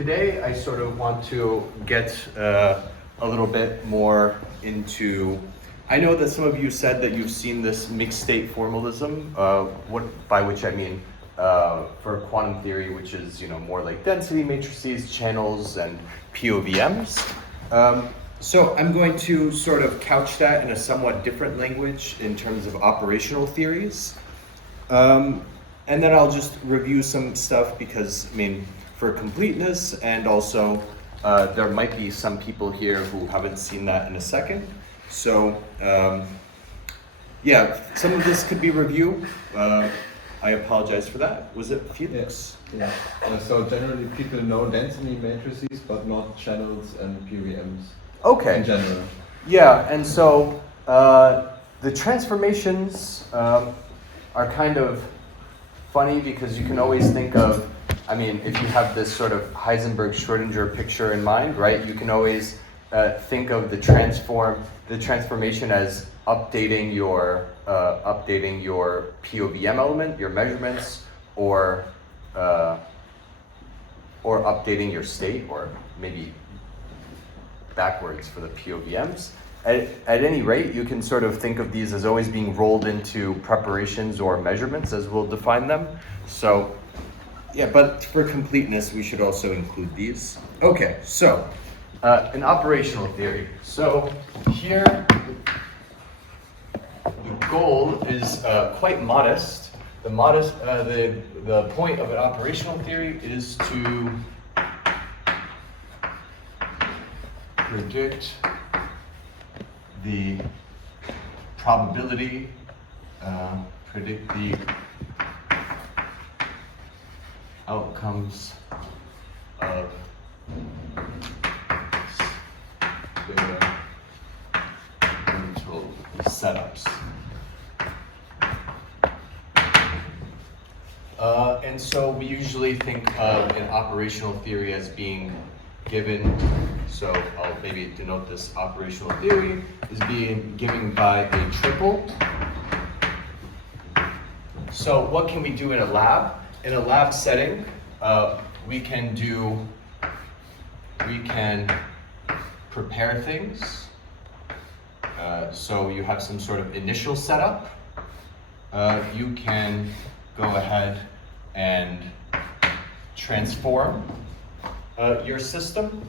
Today, I sort of want to get a little bit more into. I know that some of you said that you've seen this mixed state formalism. By which I mean for quantum theory, which is more like density matrices, channels, and POVMs. So I'm going to sort of couch that in a somewhat different language in terms of operational theories, and then I'll just review some stuff because for completeness, and also there might be some people here who haven't seen that in a second. So yeah, some of this could be review. I apologize for that. Was it Felix? Yeah. So generally people know density matrices, but not channels and PVMs. Okay. In general. Yeah, and so the transformations are kind of funny because you can always think of, if you have this sort of Heisenberg-Schrödinger picture in mind, right? You can always think of the transformation as updating your POVM element, your measurements, or updating your state, or maybe backwards for the POVMs. At any rate, you can sort of think of these as always being rolled into preparations or measurements, as we'll define them. So yeah, but for completeness, we should also include these. Okay, so an operational theory. So here, the goal is quite modest. The point of an operational theory is to predict the probability, predict the outcomes of experimental setups. And so we usually think of an operational theory as being given, so I'll maybe denote this operational theory is being given by a triple. So what can we do in a lab? In a lab setting, we can prepare things. So you have some sort of initial setup. You can go ahead and transform your system,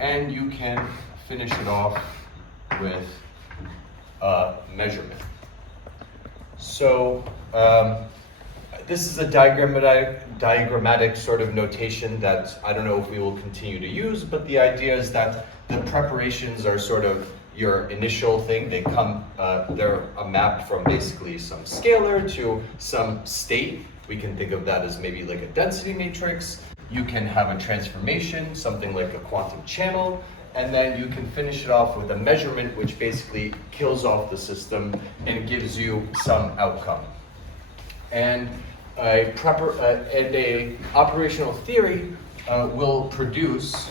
and you can finish it off with measurement. So this is a diagrammatic sort of notation that I don't know if we will continue to use, but the idea is that the preparations are sort of your initial thing. They come, they're a map from basically some scalar to some state. We can think of that as maybe like a density matrix. You can have a transformation, something like a quantum channel, and then you can finish it off with a measurement, which basically kills off the system and gives you some outcome. And a operational theory will produce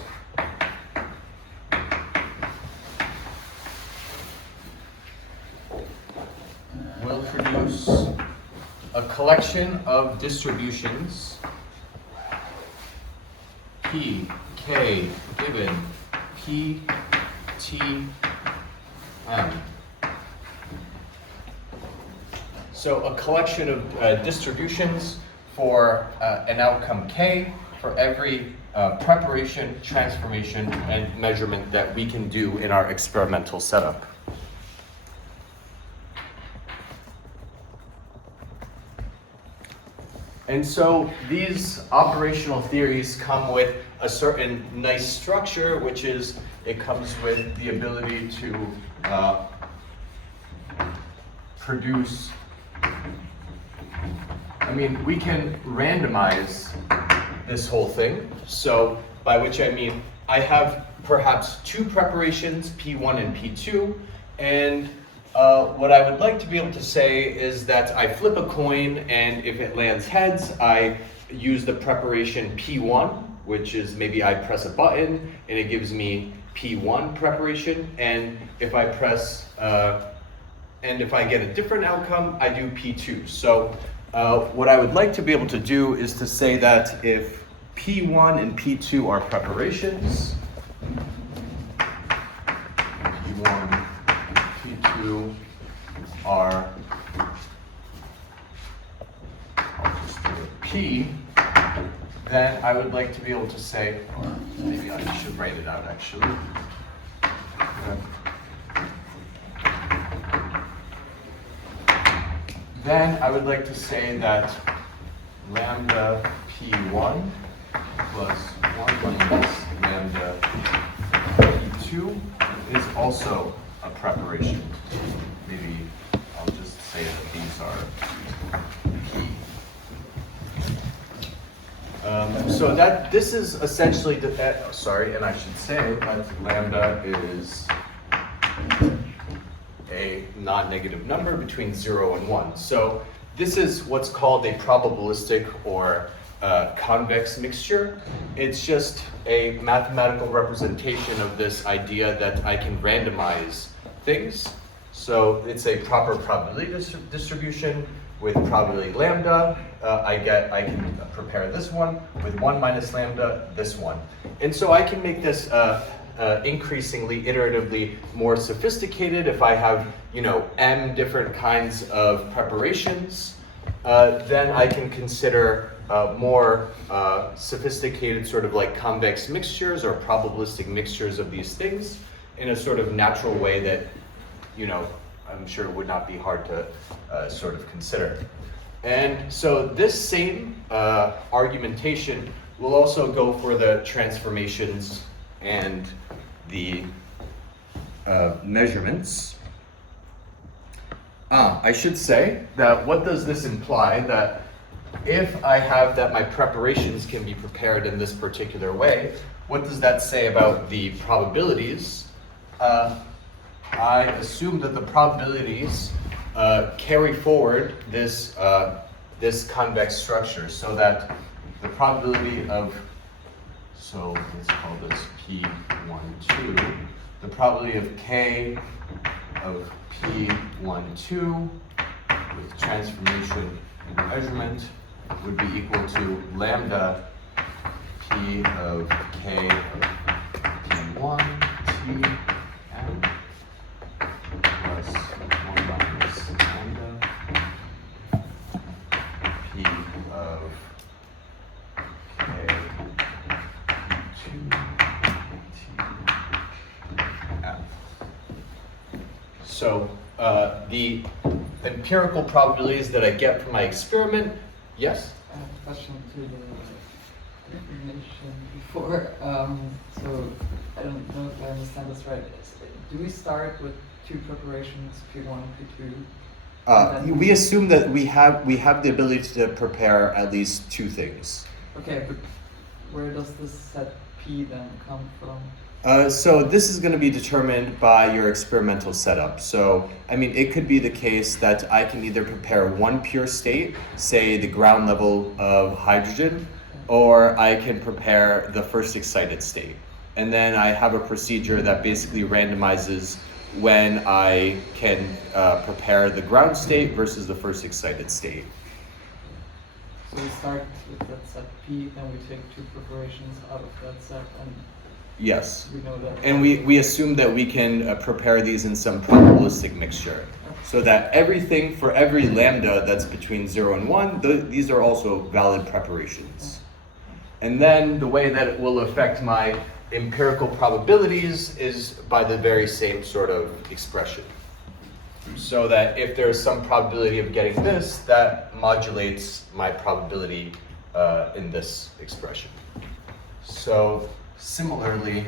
a collection of distributions P, K, given P, T, M. So a collection of distributions for an outcome K for every preparation, transformation, and measurement that we can do in our experimental setup. And so these operational theories come with a certain nice structure, which is it comes with the ability to produce. We can randomize this whole thing. So by which I mean I have perhaps two preparations, P1 and P2, and what I would like to be able to say is that I flip a coin, and if it lands heads, I use the preparation P1, which is maybe I press a button and it gives me P1 preparation, and if I press, and if I get a different outcome, I do P2. So what I would like to be able to do is to say that if P1 and P2 are preparations. P1, P2 are, I'll just do a P. Then I would like to be able to say, or maybe I should write it out actually. Then I would like to say that lambda P1 plus 1 minus lambda P2 is also a preparation. Maybe I'll just say that these are P. So that this is essentially and I should say that lambda is a non-negative number between 0 and 1. So this is what's called a probabilistic or convex mixture. It's just a mathematical representation of this idea that I can randomize things. So it's a proper probability distribution with probability lambda. I can prepare this one with 1 minus lambda, this one. And so I can make this increasingly, iteratively more sophisticated. If I have, m different kinds of preparations, then I can consider more sophisticated sort of like convex mixtures or probabilistic mixtures of these things in a sort of natural way that, I'm sure would not be hard to sort of consider. And so this same argumentation will also go for the transformations and the measurements. I should say that what does this imply? That if I have that my preparations can be prepared in this particular way, what does that say about the probabilities? I assume that the probabilities carry forward this this convex structure, so that the probability of, so let's call this P12, the probability of K of P12 with transformation and measurement would be equal to lambda P of K of P1 T M plus 1 minus lambda P of K P2 T M. So the empirical probabilities that I get from my experiment, yes? I have a question to the information before. So I don't know if I understand this right. Do we start with two preparations, P1 and P2? We assume that we have the ability to prepare at least two things. Okay, but where does this set P then come from? So this is going to be determined by your experimental setup. So, I mean, it could be the case that I can either prepare one pure state, say the ground level of hydrogen, or I can prepare the first excited state. And then I have a procedure that basically randomizes when I can prepare the ground state versus the first excited state. So we start with that set P, then we take two preparations out of that set, and yes. we know that. And we assume that we can prepare these in some probabilistic mixture. So that everything for every lambda that's between 0 and 1, these are also valid preparations. And then the way that it will affect my empirical probabilities is by the very same sort of expression. So that if there's some probability of getting this, that modulates my probability in this expression. So similarly,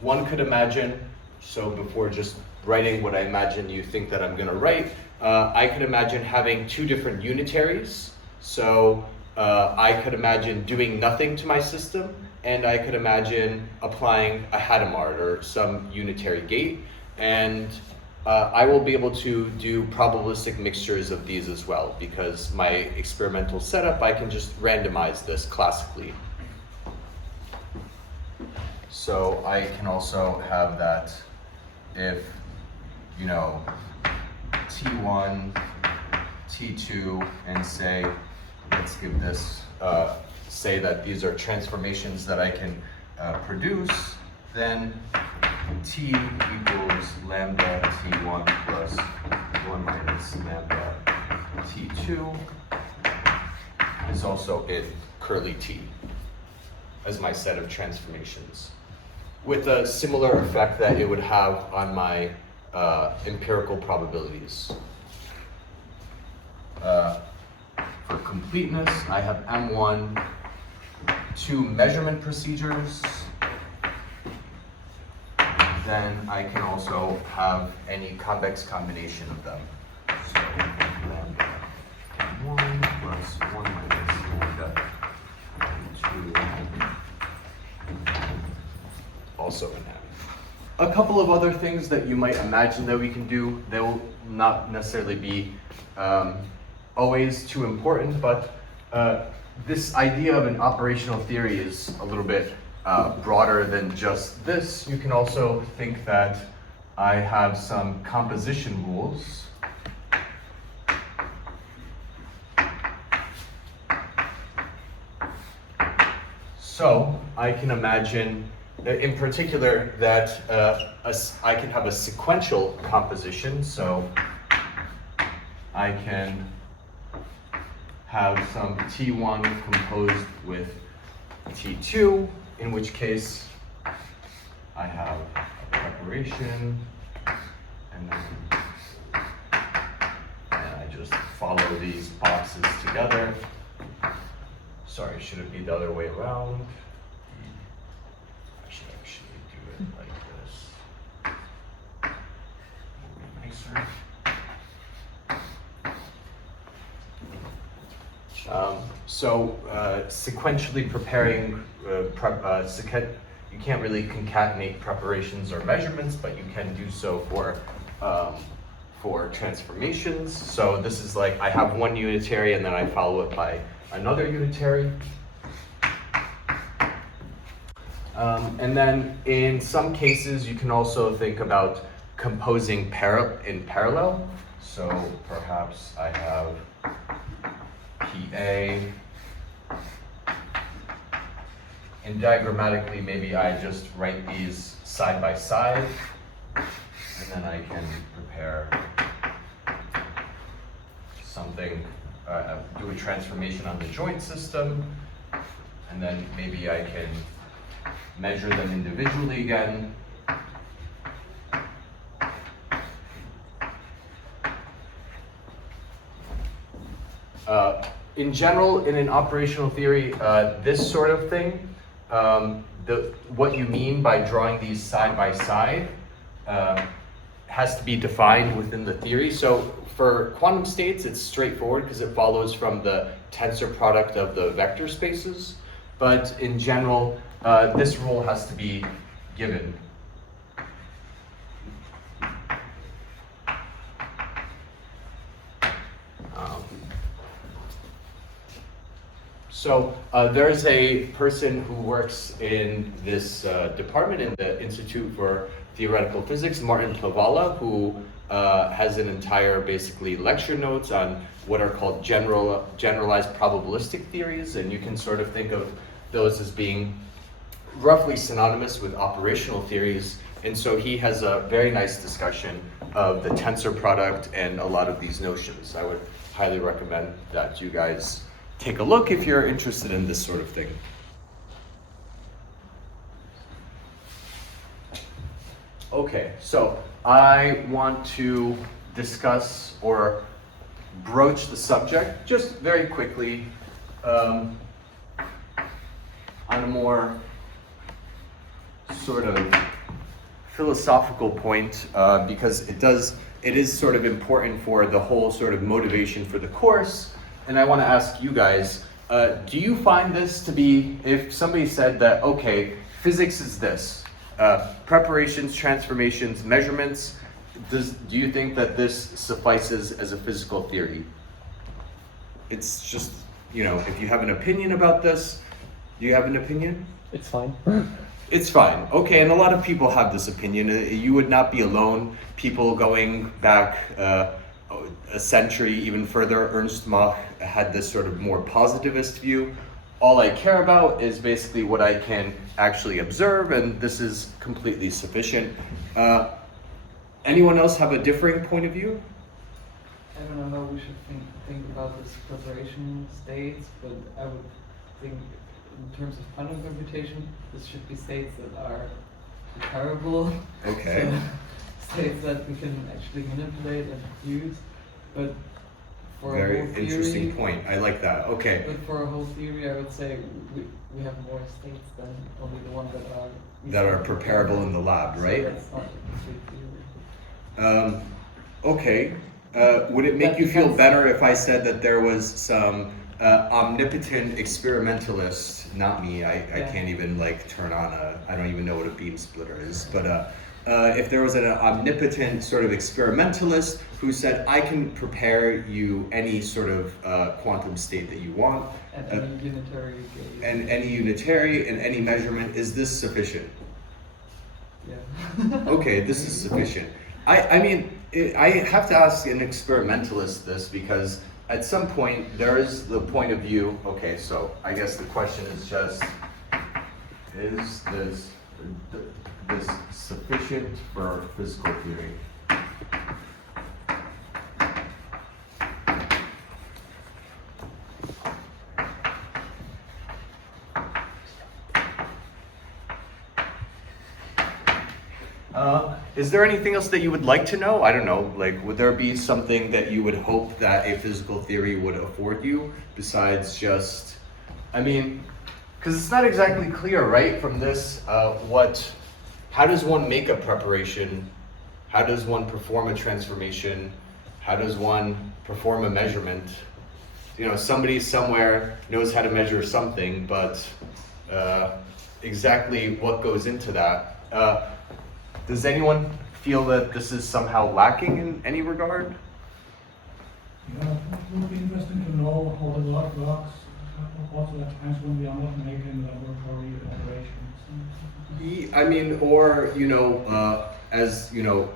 one could imagine, so before just writing what I imagine you think that I'm going to write, I could imagine having two different unitaries. So I could imagine doing nothing to my system, and I could imagine applying a Hadamard or some unitary gate. And I will be able to do probabilistic mixtures of these as well, because my experimental setup, I can just randomize this classically. So I can also have that if, T1, T2, and say, let's give this, say that these are transformations that I can produce, then T equals lambda T1 plus 1 minus lambda T2 is also in curly T as my set of transformations, with a similar effect that it would have on my empirical probabilities. For completeness, I have M1, 2 measurement procedures. Then I can also have any convex combination of them. So lambda 1 plus 1 minus lambda 2 also in M. A couple of other things that you might imagine that we can do, they will not necessarily be always too important, but this idea of an operational theory is a little bit broader than just this. You can also think that I have some composition rules. So I can imagine, in particular, that I can have a sequential composition. So I can have some T1 composed with T2, in which case I have a preparation, and I just follow these boxes together. Sorry, should it be the other way around? I should actually do it like this. Nicer. Sequentially preparing, you can't really concatenate preparations or measurements, but you can do so for transformations. So this is like, I have one unitary and then I follow it by another unitary. And then in some cases, you can also think about composing in parallel. So perhaps I have PA, and diagrammatically, maybe I just write these side by side, and then I can prepare something, do a transformation on the joint system, and then maybe I can measure them individually again. In general, in an operational theory, this sort of thing, what you mean by drawing these side by side has to be defined within the theory. So for quantum states, it's straightforward because it follows from the tensor product of the vector spaces. But in general, this rule has to be given. So there's a person who works in this department in the Institute for Theoretical Physics, Martin Plavala, who has an entire basically lecture notes on what are called generalized probabilistic theories, and you can sort of think of those as being roughly synonymous with operational theories. And so he has a very nice discussion of the tensor product and a lot of these notions. I would highly recommend that you guys take a look if you're interested in this sort of thing. Okay, so I want to discuss or broach the subject just very quickly on a more sort of philosophical point because it is sort of important for the whole sort of motivation for the course. And I want to ask you guys, do you find this to be, if somebody said that, okay, physics is this, preparations, transformations, measurements, do you think that this suffices as a physical theory? It's just, if you have an opinion about this, do you have an opinion? It's fine. It's fine. Okay, and a lot of people have this opinion. You would not be alone. People going back a century even further, Ernst Mach had this sort of more positivist view. All I care about is basically what I can actually observe, and this is completely sufficient. Anyone else have a differing point of view? I don't know how we should think about this preparation states, but I would think in terms of quantum computation, this should be states that are comparable. Okay. So, states that we can actually manipulate and use, but for Very a whole theory, interesting point. I like that. Okay. But for a whole theory, I would say we have more states than only the ones That are preparable in the lab, right? So that's not a complete theory. Okay. Would it make you feel better if I said that there was some omnipotent experimentalist, not me, I can't even like turn on I don't even know what a beam splitter is, but if there was an omnipotent sort of experimentalist who said, I can prepare you any sort of quantum state that you want. And any unitary gauge. And any unitary and any measurement, is this sufficient? Yeah. Okay, this is sufficient. I mean, I have to ask an experimentalist this because at some point there is the point of view, okay, so I guess the question is just, is this sufficient for physical theory? Is there anything else that you would like to know? I don't know, like would there be something that you would hope that a physical theory would afford you besides just, I mean, because it's not exactly clear, right, from this, how does one make a preparation? How does one perform a transformation? How does one perform a measurement? You know, somebody somewhere knows how to measure something, but exactly what goes into that. Does anyone feel that this is somehow lacking in any regard? Yeah, it would be interesting to know how the work works. Also, at times when we are not making laboratory operations. I mean, or you know, as you know,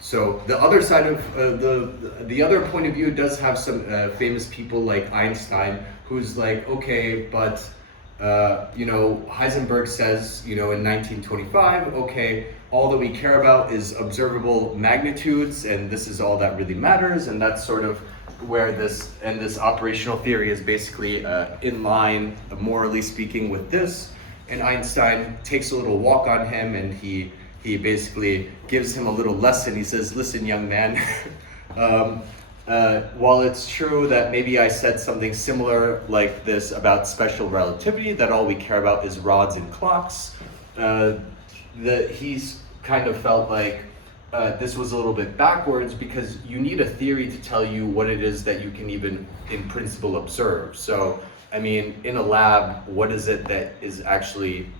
so the other side of the other point of view does have some famous people like Einstein, who's like, okay, but you know, Heisenberg says, you know, in 1925, okay, all that we care about is observable magnitudes, and this is all that really matters, and that's sort of where this operational theory is basically in line, morally speaking, with this. And Einstein takes a little walk on him, and he basically gives him a little lesson. He says, listen, young man, while it's true that maybe I said something similar like this about special relativity, that all we care about is rods and clocks, that he's kind of felt like this was a little bit backwards, because you need a theory to tell you what it is that you can even in principle observe. So, I mean, in a lab, what is it that is actually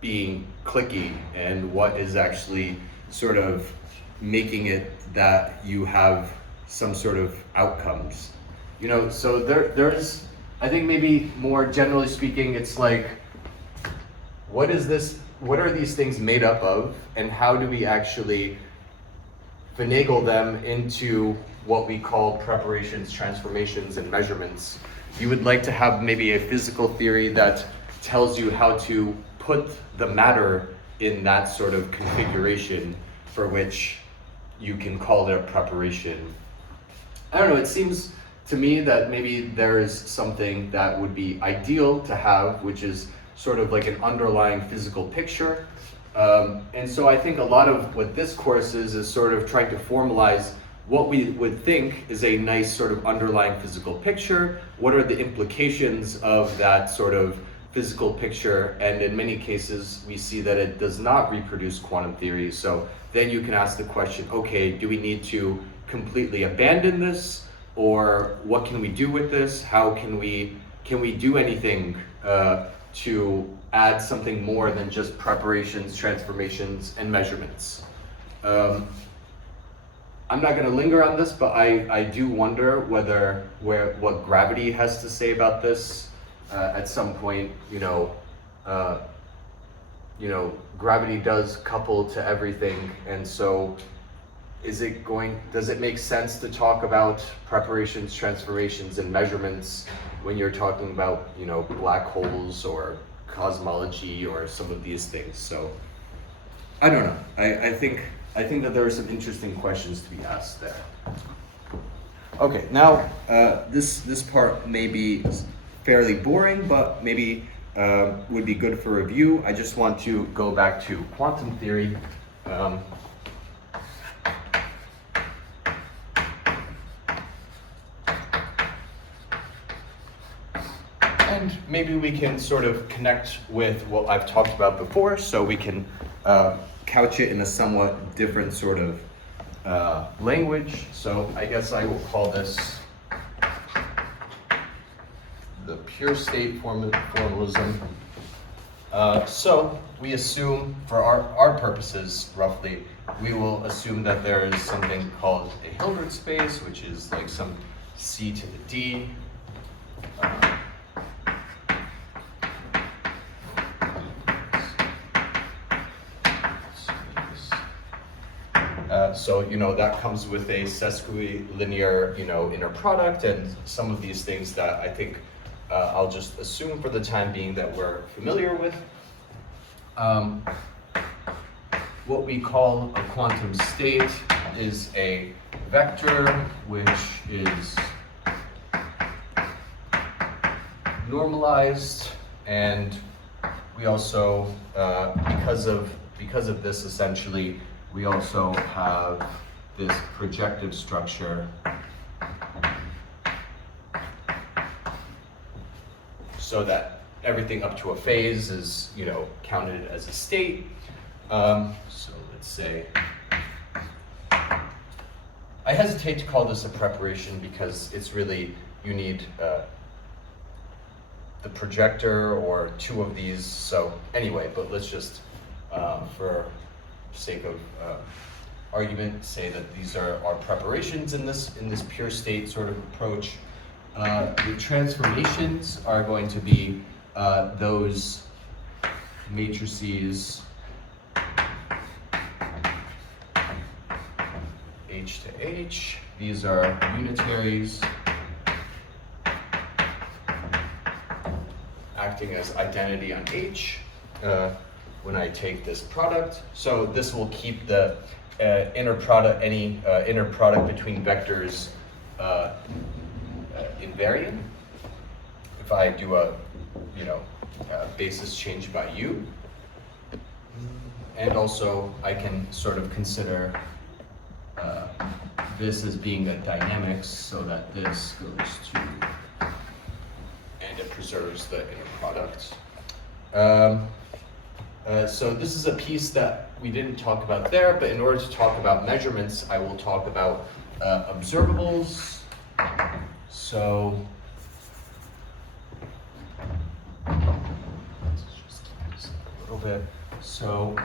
being clicky, and what is actually sort of making it that you have some sort of outcomes? You know, so there's, I think maybe more generally speaking, it's like, what are these things made up of, and how do we actually finagle them into what we call preparations, transformations, and measurements? You would like to have maybe a physical theory that tells you how to put the matter in that sort of configuration for which you can call it a preparation. I don't know, it seems to me that maybe there is something that would be ideal to have, which is sort of like an underlying physical picture. And so I think a lot of what this course is sort of trying to formalize what we would think is a nice sort of underlying physical picture. What are the implications of that sort of physical picture? And in many cases, we see that it does not reproduce quantum theory. So then you can ask the question, okay, do we need to completely abandon this? Or what can we do with this? How can we do anything to add something more than just preparations, transformations, and measurements? I'm not going to linger on this, but I do wonder what gravity has to say about this. At some point, gravity does couple to everything, and so does it make sense to talk about preparations, transformations, and measurements when you're talking about, you know, black holes or cosmology or some of these things? So I don't know. I think that there are some interesting questions to be asked there. Okay, now this part may be fairly boring, but maybe would be good for review. I just want to go back to quantum theory. And maybe we can sort of connect with what I've talked about before, so we can couch it in a somewhat different sort of language. So I guess I will call this the pure state formalism. So we assume, for our purposes, roughly, we will assume that there is something called a Hilbert space, which is like some C to the D. So, you know, that comes with a sesquilinear, you know, inner product and some of these things that I think I'll just assume for the time being that we're familiar with. What we call a quantum state is a vector which is normalized, and we also, because of this essentially, we also have this projective structure so that everything up to a phase is, you know, counted as a state. So let's say, I hesitate to call this a preparation because it's really, you need the projector or two of these. So anyway, but let's just, for sake of argument, say that these are our preparations in this pure state sort of approach. The transformations are going to be those matrices H to H. These are unitaries acting as identity on H. When I take this product. So this will keep the inner product, any inner product between vectors invariant. If I do a, you know, basis change by U. And also I can sort of consider this as being a dynamics so that this goes to, and it preserves the inner product. So this is a piece that we didn't talk about there, but in order to talk about measurements, I will talk about observables. So let's just keep this up a little bit. So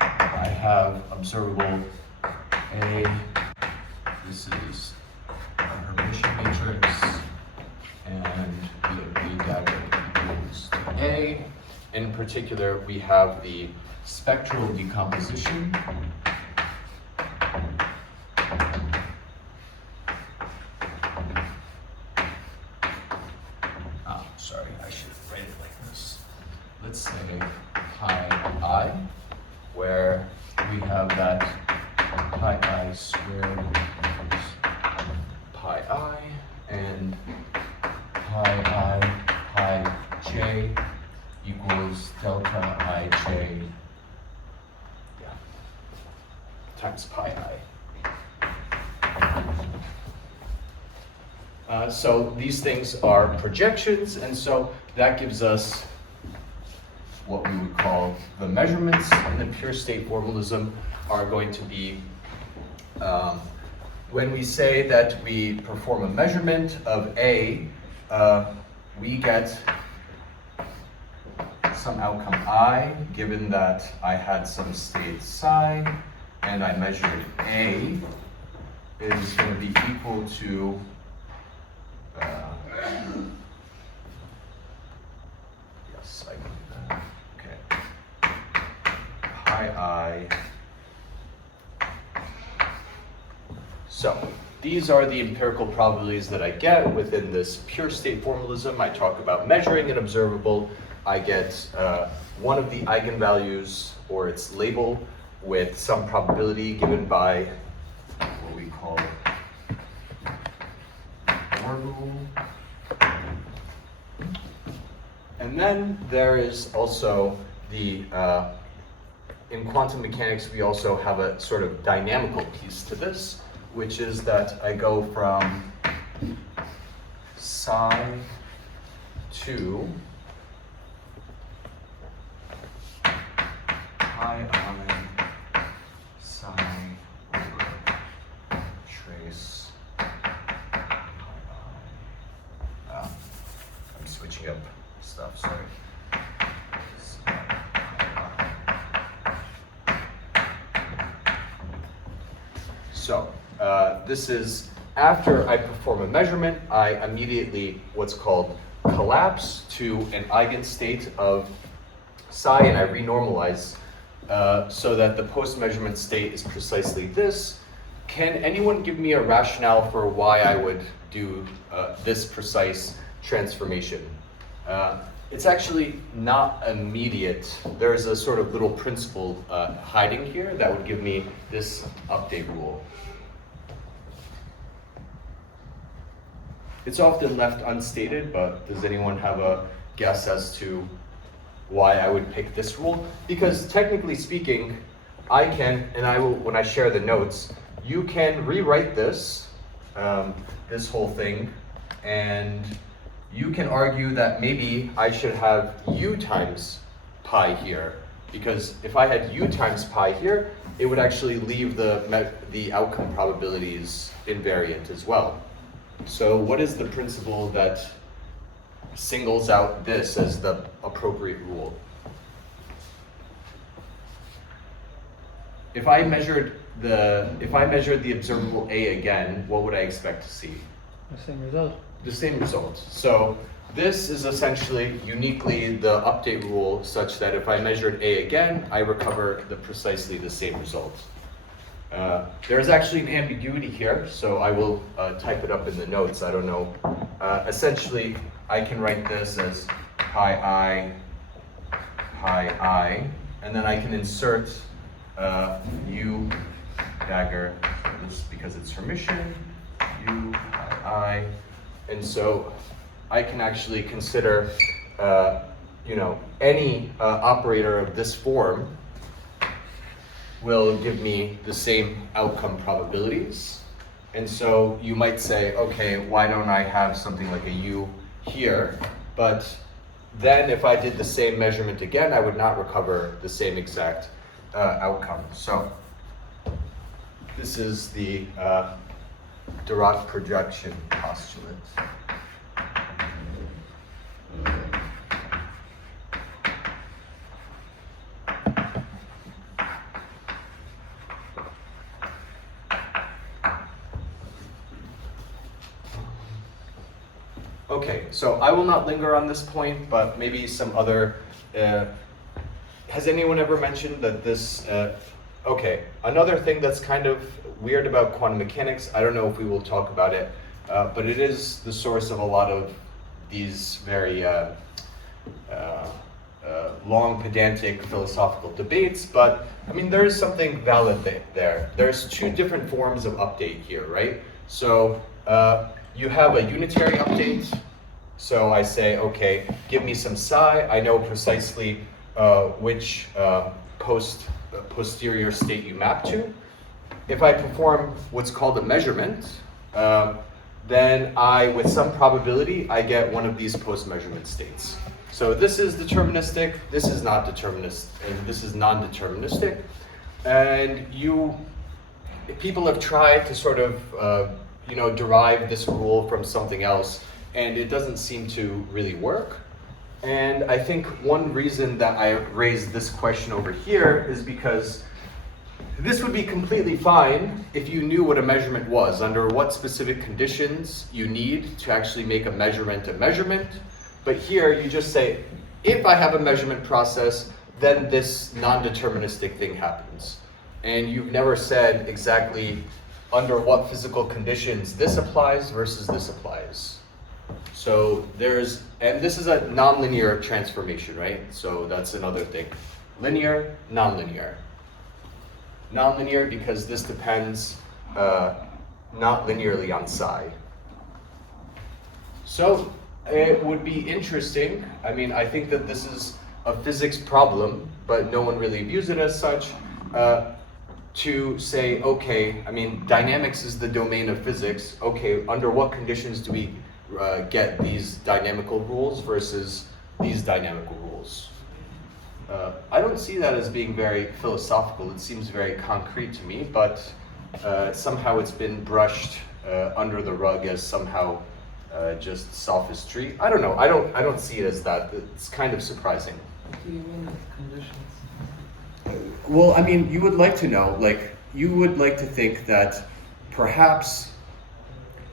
I have observable A. This is a Hermitian matrix, and we have B dagger equals to A. In particular, we have the spectral decomposition. Sorry, I should write it like this. Let's say pi I, where we have that pi I squared equals pi I, and pi j equals delta ij, times pi I. So these things are projections, and so that gives us what we would call the measurements in the pure state formalism are going to be, when we say that we perform a measurement of A, we get some outcome I, given that I had some state psi, and I measured A, is going to be equal to yes, I can do that. Okay. Pi I So these are the empirical probabilities that I get within this pure state formalism. I talk about measuring an observable. I get one of the eigenvalues or its label with some probability given by what we call Moore rule. And then there is also the, in quantum mechanics, we also have a sort of dynamical piece to this, which is that I go from psi to pi I psi over trace pi I. I'm switching up stuff, sorry. So this is after I perform a measurement, I immediately what's called collapse to an eigenstate of psi, and I renormalize so that the post-measurement state is precisely this. Can anyone give me a rationale for why I would do this precise transformation? It's actually not immediate. There's a sort of little principle hiding here that would give me this update rule. It's often left unstated, but does anyone have a guess as to why I would pick this rule? Because technically speaking, I can, and I will, when I share the notes, you can rewrite this, this whole thing, and you can argue that maybe I should have u times pi here, because if I had u times pi here, it would actually leave the outcome probabilities invariant as well. So what is the principle that singles out this as the appropriate rule? If I measured the observable A again, what would I expect to see? The same result. The same result. So this is essentially uniquely the update rule such that if I measured A again, I recover precisely the same result. There's actually an ambiguity here, so I will type it up in the notes. I don't know. Essentially, I can write this as pi I, and then I can insert u dagger, this because it's Hermitian, u pi I, and so I can actually consider, any operator of this form will give me the same outcome probabilities. And so you might say, okay, why don't I have something like a u here? But then if I did the same measurement again, I would not recover the same exact outcome. So this is the Dirac projection postulate. Okay, so I will not linger on this point, but maybe some other, has anyone ever mentioned that this, okay, another thing that's kind of weird about quantum mechanics, I don't know if we will talk about it, but it is the source of a lot of these very long pedantic philosophical debates, but I mean, there is something valid there. There's two different forms of update here, right? So you have a unitary update. So I say, okay, give me some psi. I know precisely which posterior state you map to. If I perform what's called a measurement, then with some probability, I get one of these post-measurement states. So this is deterministic, this is not deterministic, and this is non-deterministic. And people have tried to sort of derive this rule from something else, and it doesn't seem to really work. And I think one reason that I raised this question over here is because this would be completely fine if you knew what a measurement was, under what specific conditions you need to actually make a measurement. But here you just say, if I have a measurement process, then this non-deterministic thing happens. And you've never said exactly under what physical conditions this applies versus this applies. So and this is a nonlinear transformation, right? So that's another thing. Linear, nonlinear. Nonlinear because this depends not linearly on psi. So it would be interesting, I mean, I think that this is a physics problem, but no one really views it as such, to say, okay, I mean, dynamics is the domain of physics. Okay, under what conditions do we get these dynamical rules versus these dynamical rules? I don't see that as being very philosophical. It seems very concrete to me, but somehow it's been brushed under the rug as somehow just sophistry. I don't know. I don't see it as that. It's kind of surprising. What do you mean with conditions? Well, I mean, you would like to know, like, you would like to think that perhaps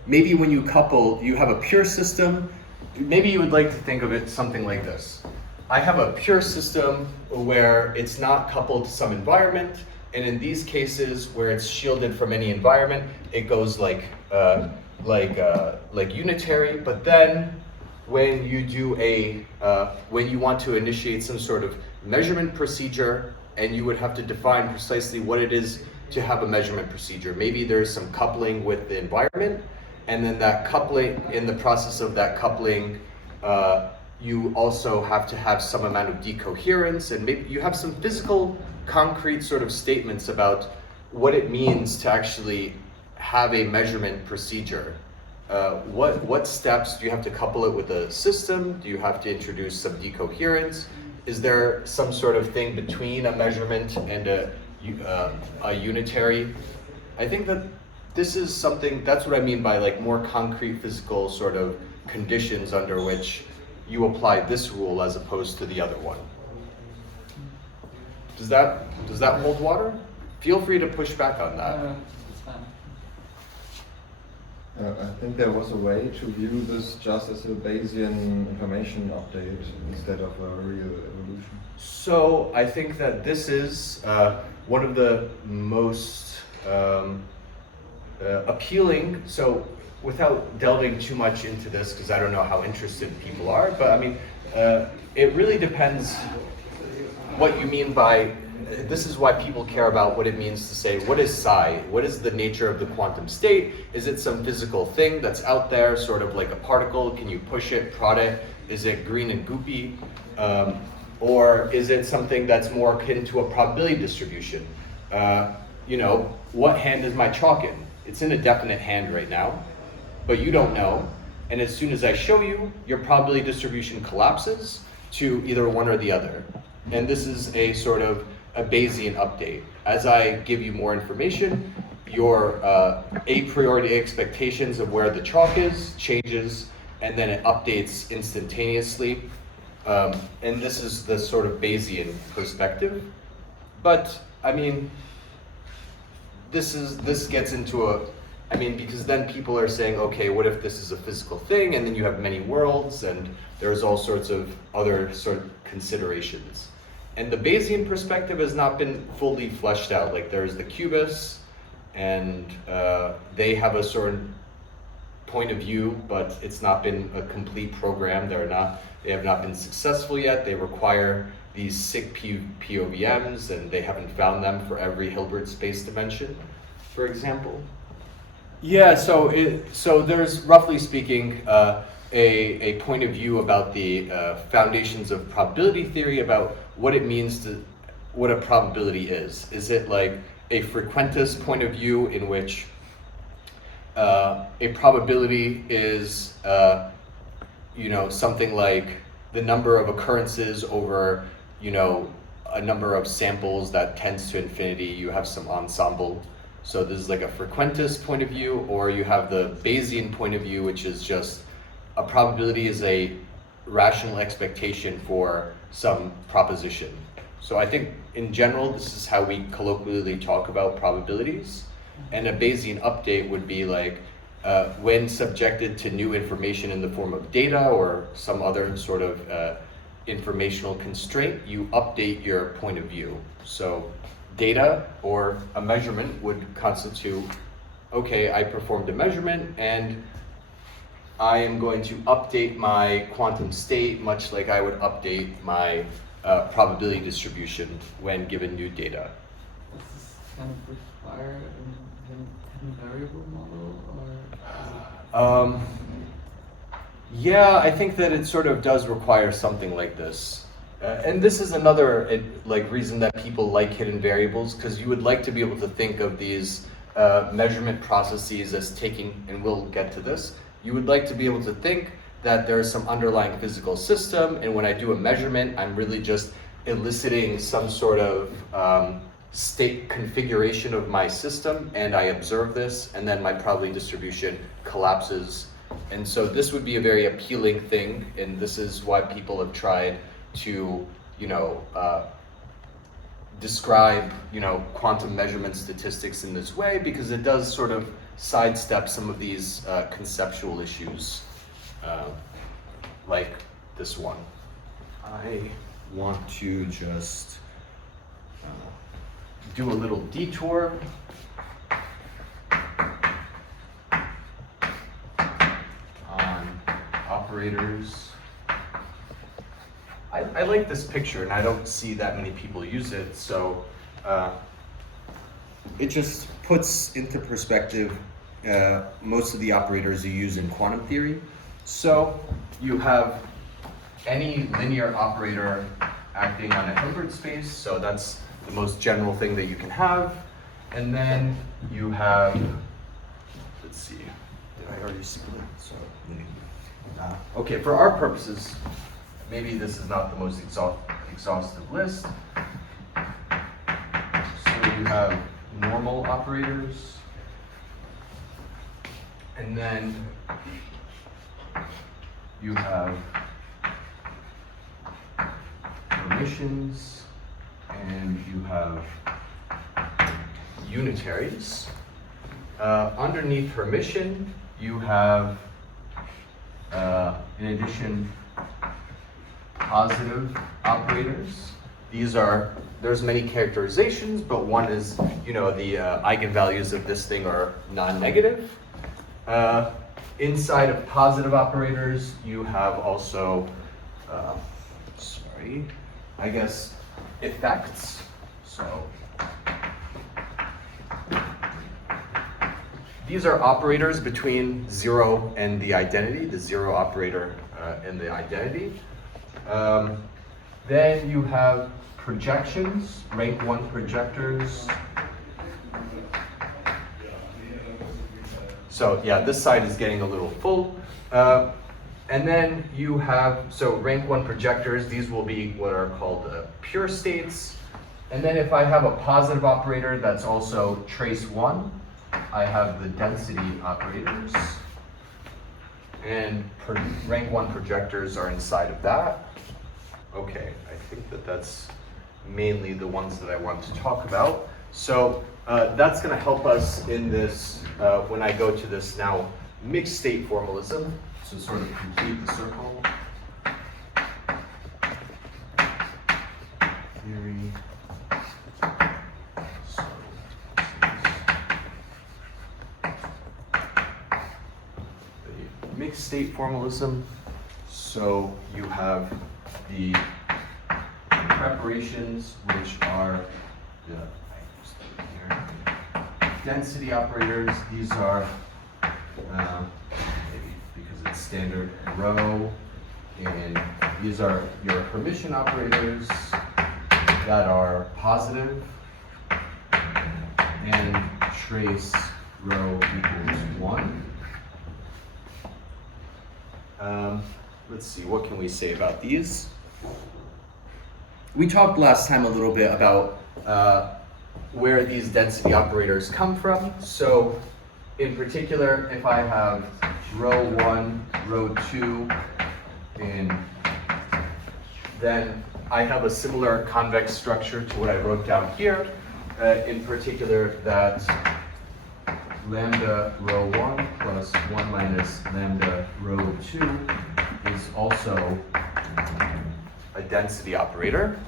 maybe when you have a pure system, maybe you would like to think of it something like this. I have a pure system where it's not coupled to some environment, and in these cases where it's shielded from any environment, it goes like unitary. But then when you want to initiate some sort of measurement procedure, and you would have to define precisely what it is to have a measurement procedure. Maybe there's some coupling with the environment, and then that coupling, in the process of that coupling, you also have to have some amount of decoherence, and maybe you have some physical, concrete sort of statements about what it means to actually have a measurement procedure. What steps do you have to couple it with a system? Do you have to introduce some decoherence? Is there some sort of thing between a measurement and a unitary? I think that this is something, that's what I mean by like more concrete physical sort of conditions under which you apply this rule as opposed to the other one. Does that hold water? Feel free to push back on that. It's fine. I think there was a way to view this just as a Bayesian information update instead of a real evolution. So I think that this is one of the most appealing. So without delving too much into this, because I don't know how interested people are, but I mean, it really depends what you mean by, this is why people care about what it means to say, what is psi? What is the nature of the quantum state? Is it some physical thing that's out there, sort of like a particle? Can you push it, prod it? Is it green and goopy? Or is it something that's more akin to a probability distribution? What hand is my chalk in? It's in a definite hand right now, but you don't know. And as soon as I show you, your probability distribution collapses to either one or the other. And this is a sort of a Bayesian update. As I give you more information, your a priori expectations of where the chalk is changes, and then it updates instantaneously. And this is the sort of Bayesian perspective. But I mean, this gets into because then people are saying, okay, what if this is a physical thing, and then you have many worlds, and there's all sorts of other sort of considerations. And the Bayesian perspective has not been fully fleshed out. Like there's the cubists, and they have a certain point of view, but it's not been a complete program. They have not been successful yet. They require these sick POVMs, and they haven't found them for every Hilbert space dimension, for example. Yeah, so there's, roughly speaking, a point of view about the foundations of probability theory, about what it means what a probability is. Is it like a frequentist point of view in which a probability is something like the number of occurrences over a number of samples that tends to infinity? You have some ensemble. So this is like a frequentist point of view, or you have the Bayesian point of view, which is just a probability is a rational expectation for some proposition. So I think in general, this is how we colloquially talk about probabilities. And a Bayesian update would be like, when subjected to new information in the form of data or some other sort of informational constraint, you update your point of view. So data or a measurement would constitute okay, I performed a measurement and I am going to update my quantum state much like I would update my probability distribution when given new data. Does this kind of require a hidden variable model, or is it Yeah, I think that it sort of does require something like this. And this is another reason that people like hidden variables, because you would like to be able to think of these measurement processes as taking, and we'll get to this, you would like to be able to think that there's some underlying physical system, and when I do a measurement, I'm really just eliciting some sort of state configuration of my system, and I observe this, and then my probability distribution collapses. And so this would be a very appealing thing, and this is why people have tried to, describe, quantum measurement statistics in this way, because it does sort of sidestep some of these conceptual issues, like this one. I want to just do a little detour. On operators. I like this picture, and I don't see that many people use it, so it just puts into perspective most of the operators you use in quantum theory. So you have any linear operator acting on a Hilbert space, so that's the most general thing that you can have. And then you have, let's see, did I already split? So, okay, for our purposes, maybe this is not the most exhaustive list. So you have normal operators, and then you have permissions, and you have unitaries. Underneath permission, you have, in addition, positive operators. There's many characterizations, but one is, the eigenvalues of this thing are non-negative. Inside of positive operators, you have also, effects. So these are operators between 0 and the identity, the 0 operator and the identity. Then you have projections, rank 1 projectors. So yeah, this side is getting a little full. And then you have, so rank 1 projectors, these will be what are called pure states. And then if I have a positive operator that's also trace 1, I have the density operators. And rank 1 projectors are inside of that. Okay, I think that that's mainly the ones that I want to talk about. So that's going to help us in this, when I go to this now mixed state formalism, to sort of complete the circle. Theory. So, the mixed state formalism. So you have the preparations, which are the density operators. These are maybe because it's standard row, and these are your permission operators that are positive, and trace row equals 1. Let's see, what can we say about these? We talked last time a little bit about where these density operators come from. So in particular, if I have row 1, row 2, and then I have a similar convex structure to what I wrote down here. In particular, that lambda row 1 plus 1 minus lambda row 2 is also a density operator.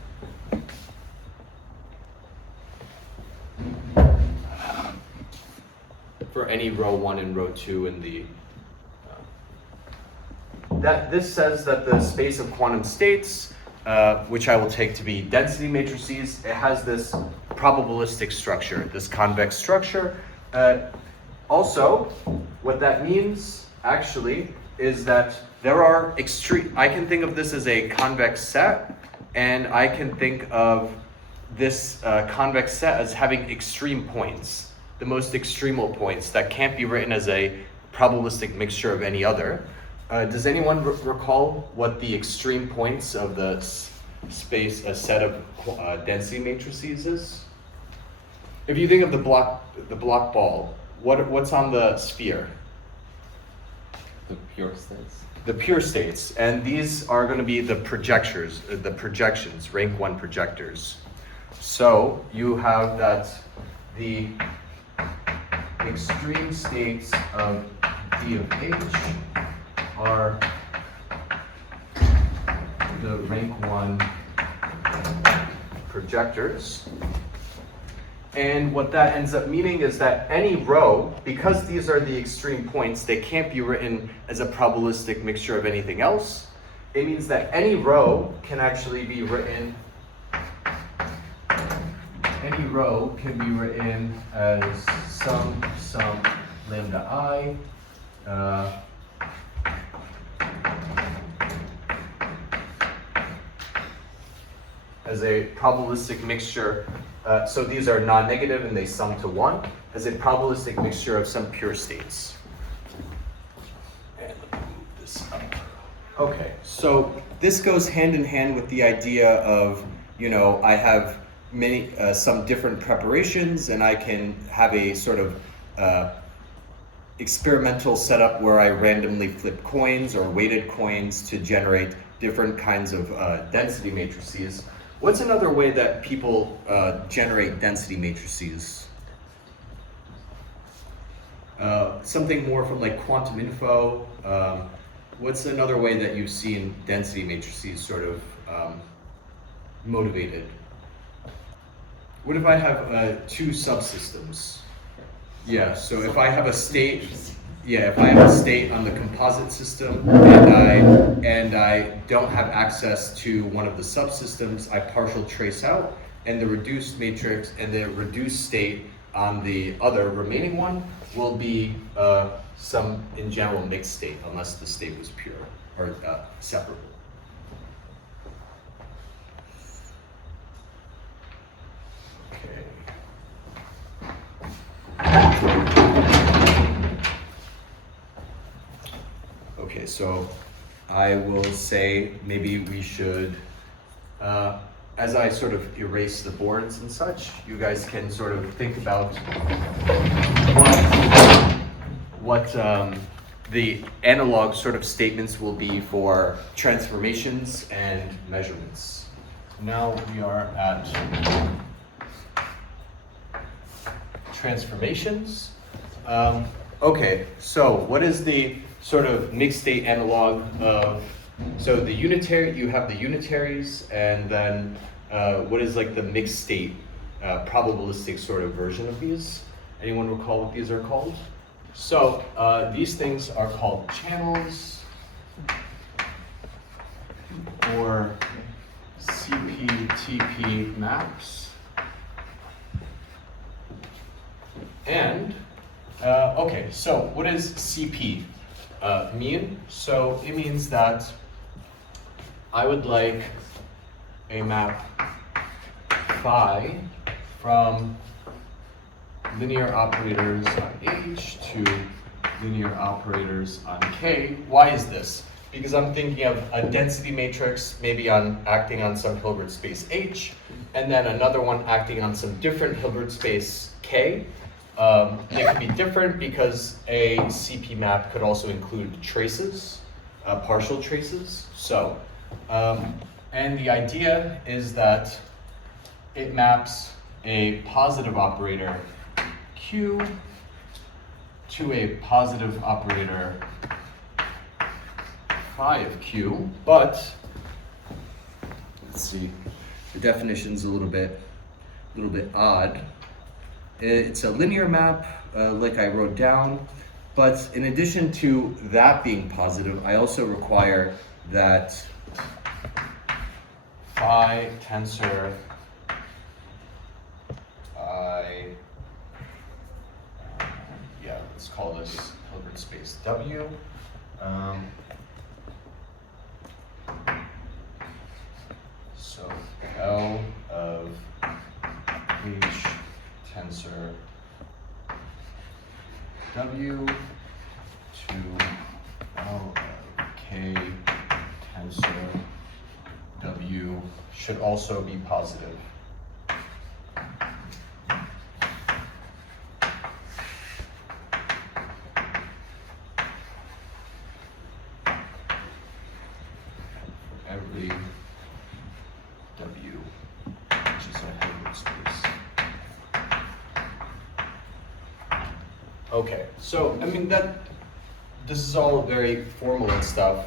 for any row 1 and row 2 in the this says that the space of quantum states, which I will take to be density matrices, it has this probabilistic structure, this convex structure. Also, what that means actually is that there are I can think of this as a convex set, and I can think of this convex set as having extreme points, the most extremal points that can't be written as a probabilistic mixture of any other. Does anyone recall what the extreme points of the space, a set of density matrices is? If you think of the block ball, what's on the sphere? The pure states. The pure states, and these are going to be the projectors, rank 1 projectors. So you have that the extreme states of D of H are the rank 1 projectors. And what that ends up meaning is that any row, because these are the extreme points, they can't be written as a probabilistic mixture of anything else. It means that any row can actually be written, as some lambda I, as a probabilistic mixture. So these are non-negative and they sum to 1 as a probabilistic mixture of some pure states. And let me move this up. Okay, so this goes hand in hand with the idea of, I have some different preparations, and I can have a sort of experimental setup where I randomly flip coins or weighted coins to generate different kinds of density matrices. What's another way that people generate density matrices? Something more from like quantum info. What's another way that you've seen density matrices sort of motivated? What if I have 2 subsystems? Yeah, so if I have a state, on the composite system and I don't have access to one of the subsystems, I partial trace out, and the reduced matrix and the reduced state on the other remaining one will be some, in general, mixed state, unless the state was pure or separable. Okay, so I will say maybe we should, as I sort of erase the boards and such, you guys can sort of think about what the analog sort of statements will be for transformations and measurements. Now we are at transformations. Okay, so what is the sort of mixed state analog of, so the unitary, you have the unitaries, and then what is like the mixed state probabilistic sort of version of these? Anyone recall what these are called? So these things are called channels, or CP-TP maps. And, okay, so what does CP mean? So it means that I would like a map phi from linear operators on H to linear operators on K. Why is this? Because I'm thinking of a density matrix, maybe acting on some Hilbert space H, and then another one acting on some different Hilbert space K. They could be different because a CP map could also include traces, partial traces. So, and the idea is that it maps a positive operator Q to a positive operator phi of Q, but let's see, the definition's a little bit odd. It's a linear map, like I wrote down, but in addition to that being positive, I also require that phi tensor let's call this Hilbert space W. So L of H tensor W to L of K tensor W should also be positive. Every W, which is a Hilbert space. Okay, so I mean this is all very formal and stuff.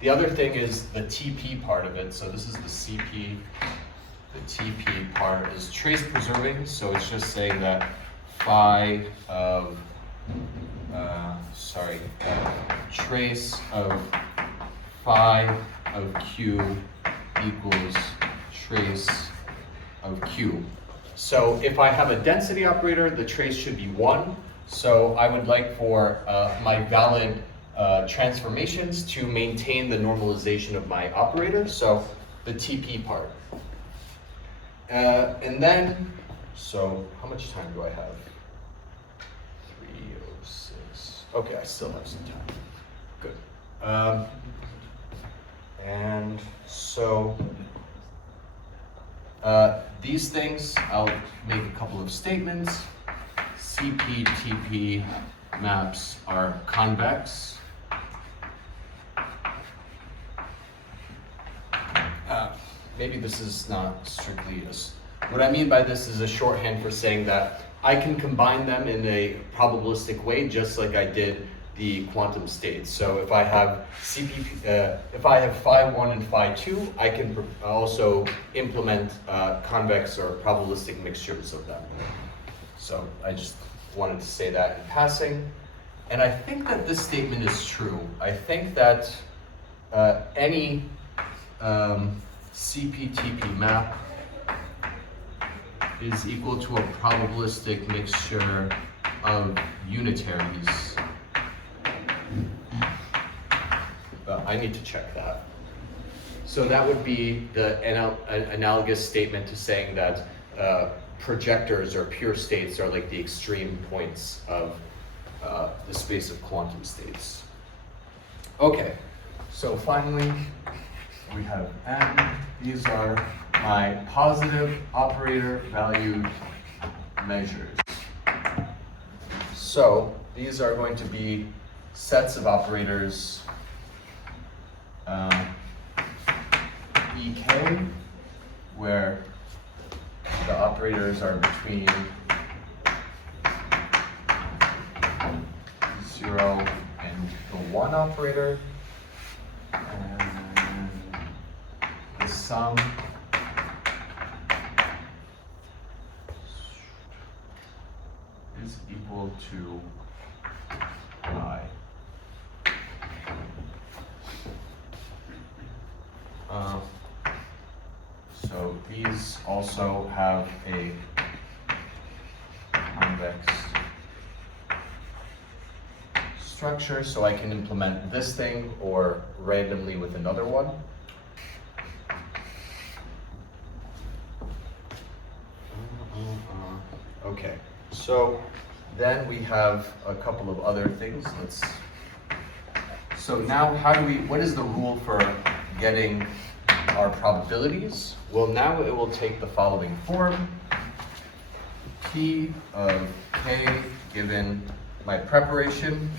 The other thing is the TP part of it. So this is the CP. The TP part is trace preserving. So it's just saying that phi of trace of phi of Q equals trace of Q. So if I have a density operator, the trace should be 1. So I would like for my valid transformations to maintain the normalization of my operator, so the TP part. And then, so how much time do I have? 3:06. Okay, I still have some time. Good. And so these things, I'll make a couple of statements. CP-TP maps are convex. Maybe this is not strictly what I mean by this is a shorthand for saying that I can combine them in a probabilistic way, just like I did the quantum states. So if I have if I have phi 1 and phi 2, I can also implement convex or probabilistic mixtures of them. So I just wanted to say that in passing. And I think that this statement is true. I think that any CP-TP map is equal to a probabilistic mixture of unitaries. But I need to check that. So that would be the analogous statement to saying that projectors or pure states are like the extreme points of the space of quantum states. Okay, so finally we have N. These are my positive operator valued measures. So these are going to be sets of operators EK, where the operators are between 0 and the 1 operator, and the sum is equal to I. So these also have a convex structure, so I can implement this thing or randomly with another one. Okay, so then we have a couple of other things. So now what is the rule for getting our probabilities? Well, now it will take the following form. P of K given my preparation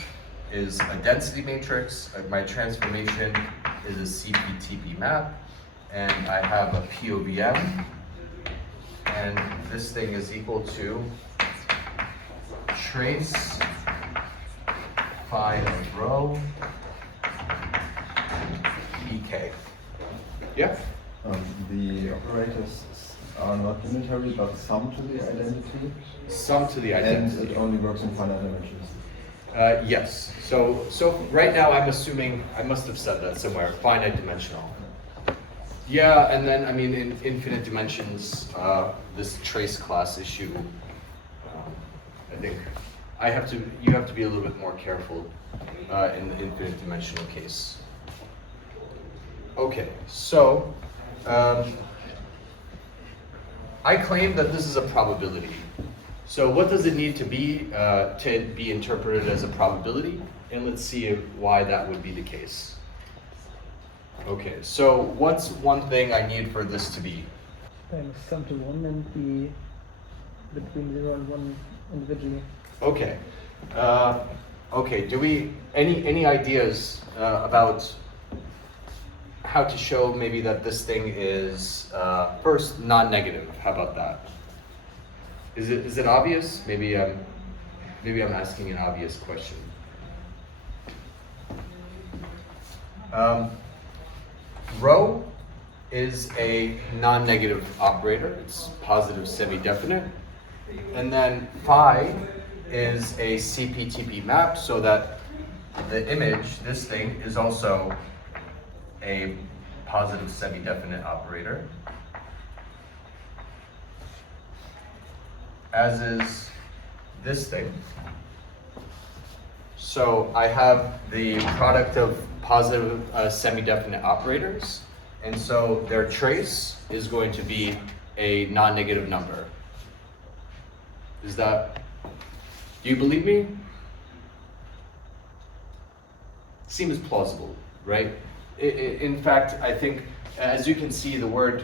is a density matrix, my transformation is a CP-TP map, and I have a P over M, and this thing is equal to trace phi of rho EK. Yeah? The operators are not unitary, but sum to the identity, Sum to the and identity. it only works in finite dimensions. Yes. So right now I'm assuming, I must have said that somewhere, finite dimensional. Yeah, and then I mean in infinite dimensions, this trace class issue, I think you have to be a little bit more careful in the infinite dimensional case. Okay, so I claim that this is a probability. So what does it need to be interpreted as a probability? And let's see why that would be the case. Okay, so what's one thing I need for this to be? Sum to 1 and be between 0 and 1 individually. Okay. Okay, do we, any ideas about how to show maybe that this thing is, first, non-negative? How about that? Is it obvious? Maybe I'm asking an obvious question. Rho is a non-negative operator. It's positive semi-definite. And then phi is a CPTP map, so that the image, this thing, is also a positive semi-definite operator. As is this thing. So I have the product of positive semi-definite operators, and so their trace is going to be a non-negative number. Is that, do you believe me? Seems plausible, right? In fact, I think, as you can see, the word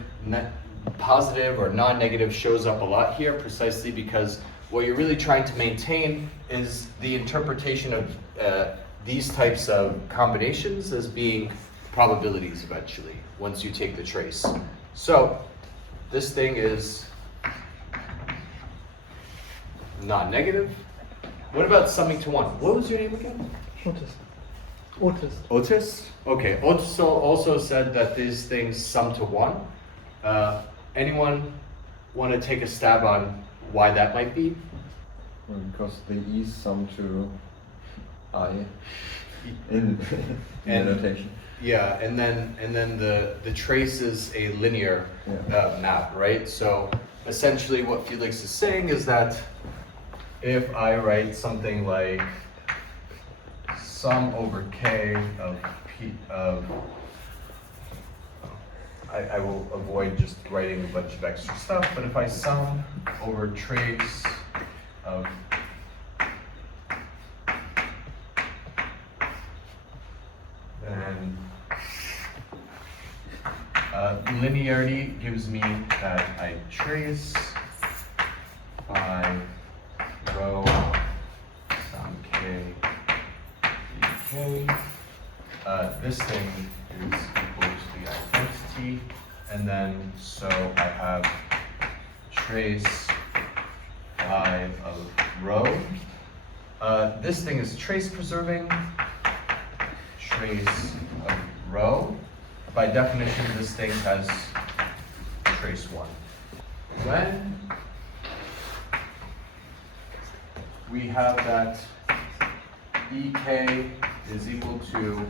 positive or non-negative shows up a lot here, precisely because what you're really trying to maintain is the interpretation of these types of combinations as being probabilities eventually, once you take the trace. So this thing is non-negative. What about summing to 1? What was your name again? Otis. Otis? Okay, Otis also said that these things sum to 1. Anyone want to take a stab on why that might be? Well, because the e's sum to I in the notation. Yeah, and then the trace is a linear map, right? So essentially what Felix is saying is that if I write something like sum over k of p of, I will avoid just writing a bunch of extra stuff, but if I sum over trace of then linearity gives me that I trace by rho sum k dk. This thing is equal to the identity, and then so I have trace phi of rho. This thing is trace preserving. Trace of rho. By definition, this thing has trace 1. When we have that ek is equal to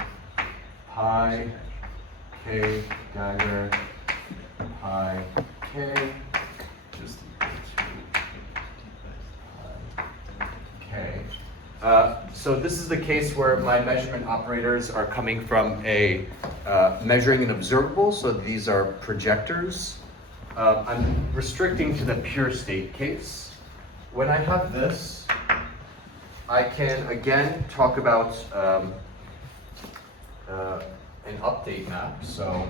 pi k dagger pi k just equal to pi k. So this is the case where my measurement operators are coming from a measuring an observable, so these are projectors. I'm restricting to the pure state case. When I have this, I can again talk about an update map. So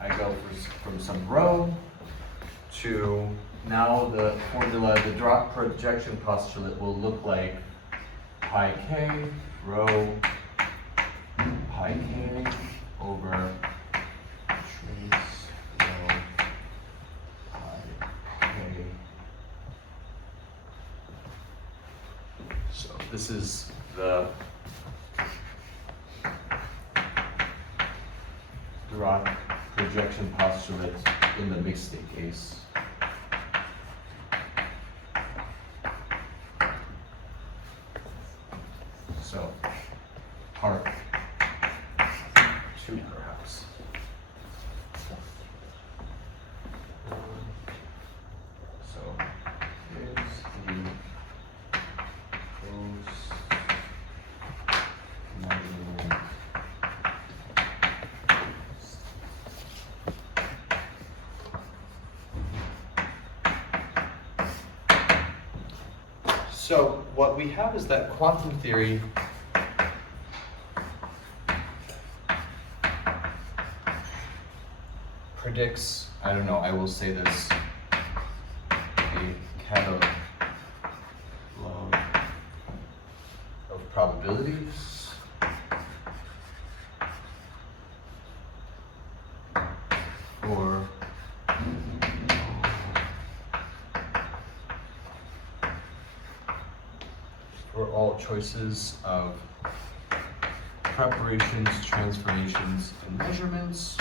I go from some rho to now the formula, the drop projection postulate will look like pi k rho pi k over trace rho pi k. So this is the drop projection postulate in the mixed state case. So, part 2 perhaps. So, is the close measurement So what we have is that quantum theory predicts, I don't know, I will say this, a catalog of probabilities for all choices of preparations, transformations, and measurements,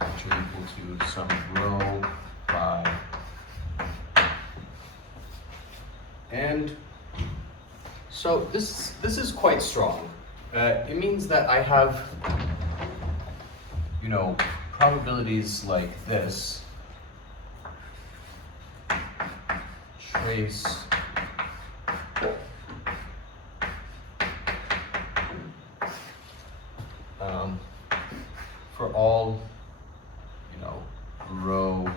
which are equal to some rho by. And so this is quite strong. It means that I have, you know, probabilities like this, trace for all, you know, rho,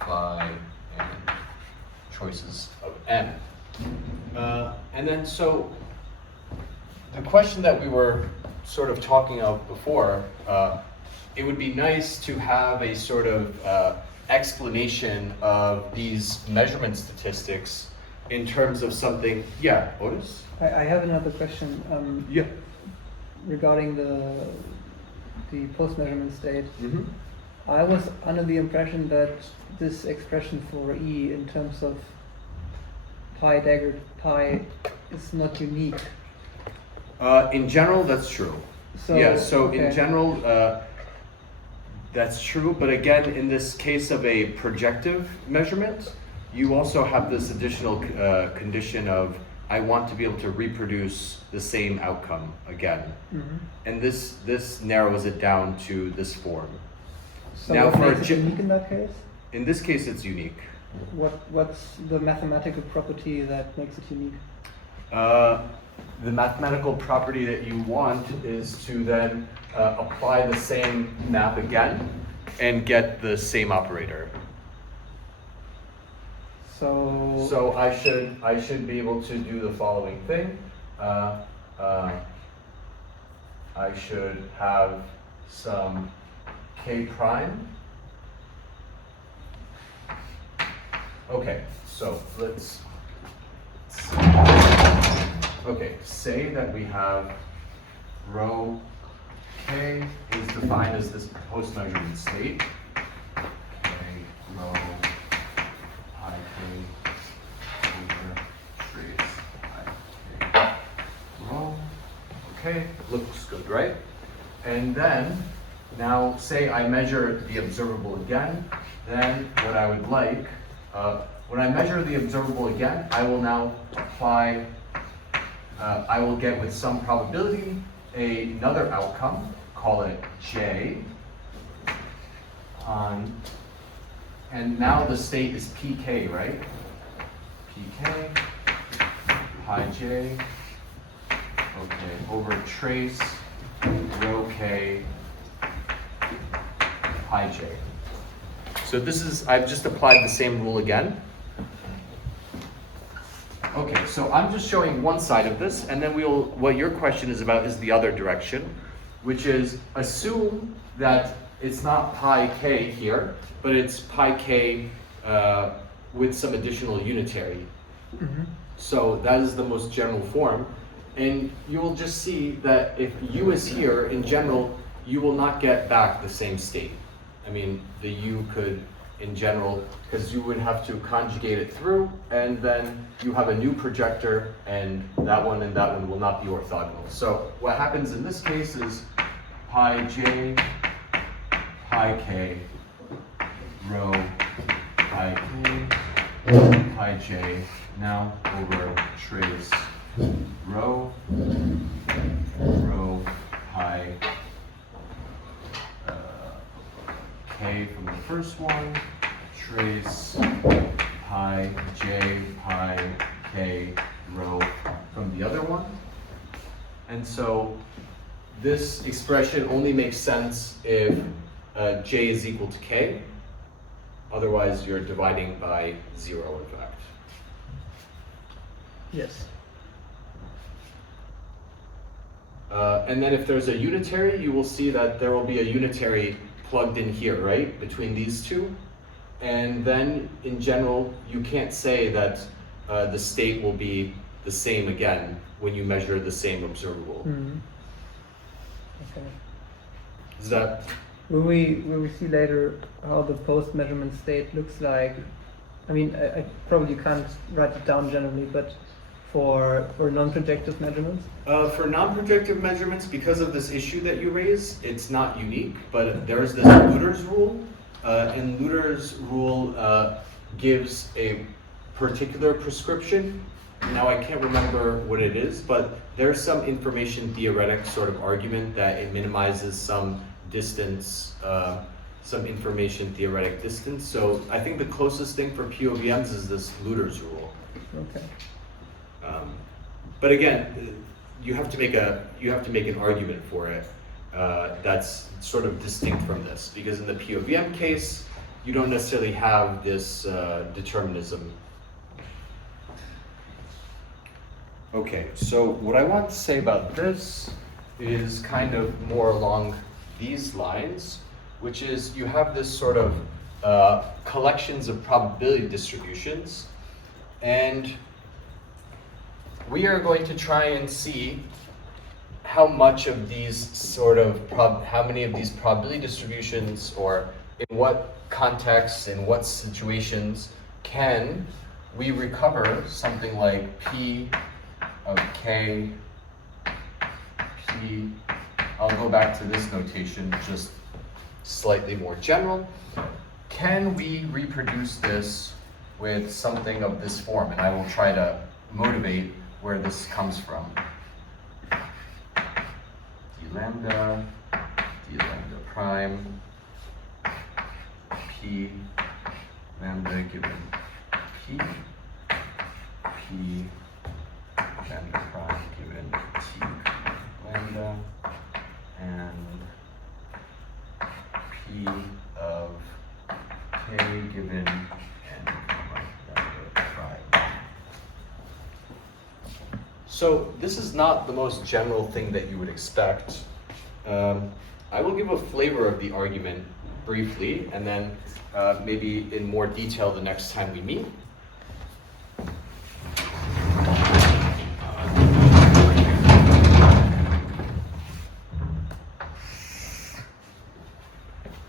phi, and choices of n. And then so the question that we were sort of talking of before, it would be nice to have a sort of explanation of these measurement statistics in terms of something. Yeah, Otis? I have another question. Yeah. Regarding the post-measurement state. Mm-hmm. I was under the impression that this expression for E in terms of pi daggered pi is not unique. In general, that's true. So, yeah, so okay. in general, that's true. But again, in this case of a projective measurement, you also have this additional condition of I want to be able to reproduce the same outcome again. Mm-hmm. And this narrows it down to this form. So now what for makes it unique in that case? In this case, it's unique. What's the mathematical property that makes it unique? The mathematical property that you want is to then apply the same map again and get the same operator. So I should be able to do the following thing. I should have some k prime. Okay, so let's okay, say that we have rho k is defined as this post-measurement state. K rho pi k over trace pi k rho. Okay, looks good, right? And then now say I measure the observable again. Then what I would like, when I measure the observable again, I will now apply. I will get with some probability another outcome, call it J, and now the state is PK, right? PK, pi J, okay, over trace, rho K, pi J. So this is, I've just applied the same rule again. Okay, so I'm just showing one side of this, and then what your question is about is the other direction, which is assume that it's not pi k here, but it's pi k with some additional unitary. Mm-hmm. So that is the most general form, and you will just see that if u is here, in general, you will not get back the same state. I mean, the u could, in general, because you would have to conjugate it through, and then you have a new projector, and that one will not be orthogonal. So what happens in this case is pi j, pi k, rho pi k pi j now over trace rho pi k from the first one, trace pi j pi k rho from the other one. And so this expression only makes sense if j is equal to k. Otherwise, you're dividing by 0, in fact. Yes. And then if there's a unitary, you will see that there will be a unitary plugged in here, right? Between these two. And then, in general, you can't say that the state will be the same again when you measure the same observable. Okay. Is that... Will we see later how the post-measurement state looks like? I mean, I probably can't write it down generally, but for non-projective measurements? For non-projective measurements, because of this issue that you raise, it's not unique, but there's this Luder's rule. And Luder's rule gives a particular prescription. Now I can't remember what it is, but there's some information theoretic sort of argument that it minimizes some distance, some information theoretic distance. So I think the closest thing for POVMs is this Luder's rule. Okay. But again, you have to make an argument for it that's sort of distinct from this, because in the POVM case, you don't necessarily have this determinism. Okay, so what I want to say about this is kind of more along these lines, which is you have this sort of collections of probability distributions, and we are going to try and see how much of these sort of how many of these probability distributions, or in what contexts, in what situations, can we recover something like P of K, P, I'll go back to this notation, just slightly more general. Can we reproduce this with something of this form? And I will try to motivate where this comes from. D lambda prime, P lambda given P, P lambda prime given T lambda, and P of K given N lambda prime. So this is not the most general thing that you would expect. I will give a flavor of the argument briefly, and then maybe in more detail the next time we meet.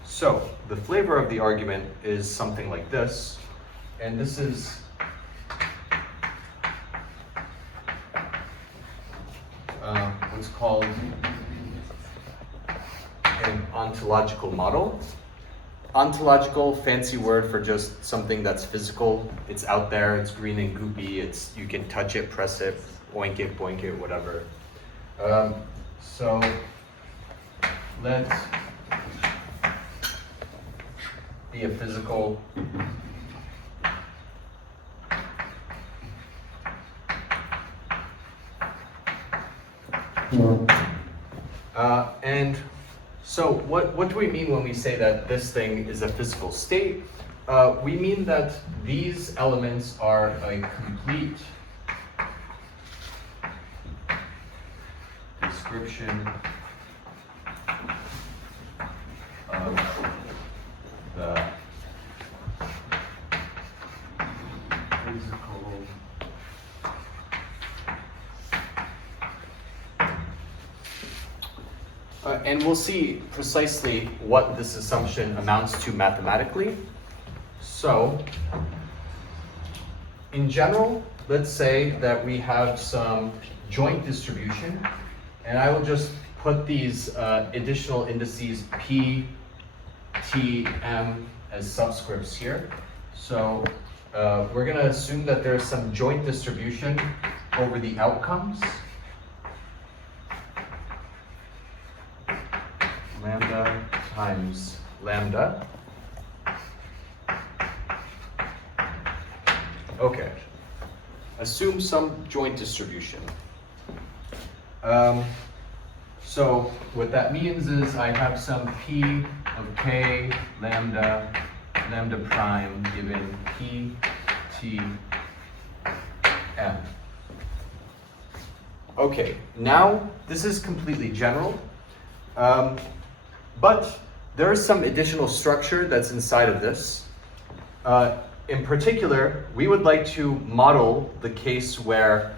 So the flavor of the argument is something like this, and this is what's called an ontological model. Ontological, fancy word for just something that's physical. It's out there, it's green and goopy, you can touch it, press it, boink it, whatever. So let's be a physical and so what do we mean when we say that this thing is a physical state? We mean that these elements are a complete description of the physical and we'll see precisely what this assumption amounts to mathematically. So, in general, let's say that we have some joint distribution, and I will just put these additional indices P, T, M as subscripts here. So we're going to assume that there's some joint distribution over the outcomes. Lambda times lambda. Okay. Assume some joint distribution. So what that means is I have some P of K lambda prime given P, T, M. Okay, now this is completely general, but there is some additional structure that's inside of this. In particular, we would like to model the case where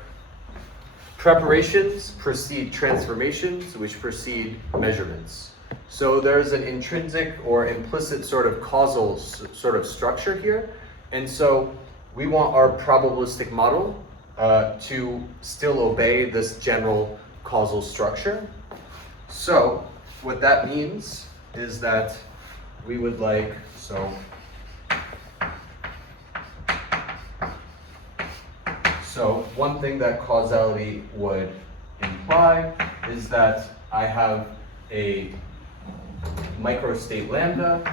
preparations precede transformations, which precede measurements. So there's an intrinsic or implicit sort of causal sort of structure here. And so we want our probabilistic model to still obey this general causal structure. So what that means is that we would like, So one thing that causality would imply is that I have a microstate lambda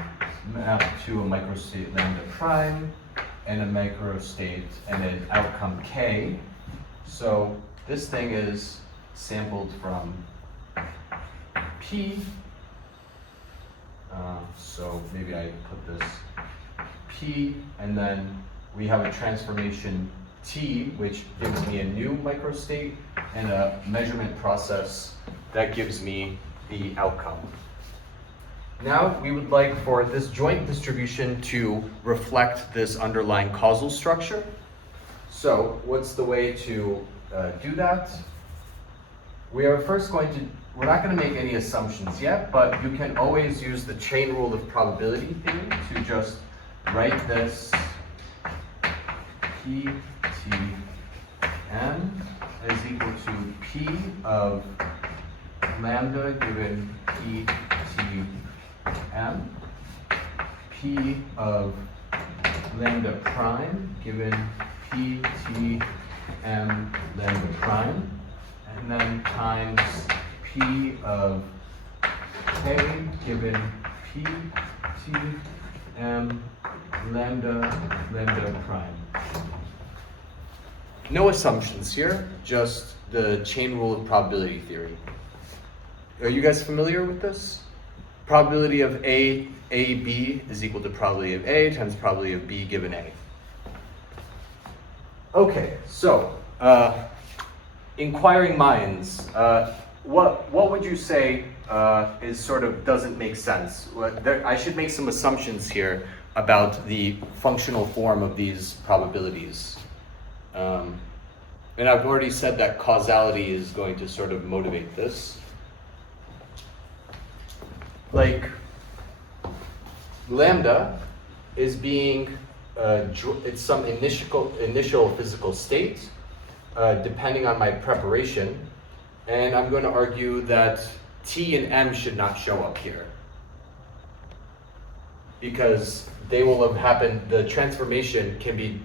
mapped to a microstate lambda prime and a microstate and an outcome k. So this thing is sampled from P. So maybe I put this P, and then we have a transformation T, which gives me a new microstate, and a measurement process that gives me the outcome. Now we would like for this joint distribution to reflect this underlying causal structure. So what's the way to do that? We're not going to make any assumptions yet, but you can always use the chain rule of probability theory to just write this P, T, M is equal to P of lambda given P, T, M, P of lambda prime given P, T, M, lambda prime, and then times P of K given P, T, M, lambda prime. No assumptions here, just the chain rule of probability theory. Are you guys familiar with this? Probability of A, B is equal to probability of A times probability of B given A. Okay, so inquiring minds, what would you say is sort of doesn't make sense? I should make some assumptions here about the functional form of these probabilities. And I've already said that causality is going to sort of motivate this. Like, lambda is being, it's some initial physical state, depending on my preparation. And I'm going to argue that T and M should not show up here, because they will have happened, the transformation can be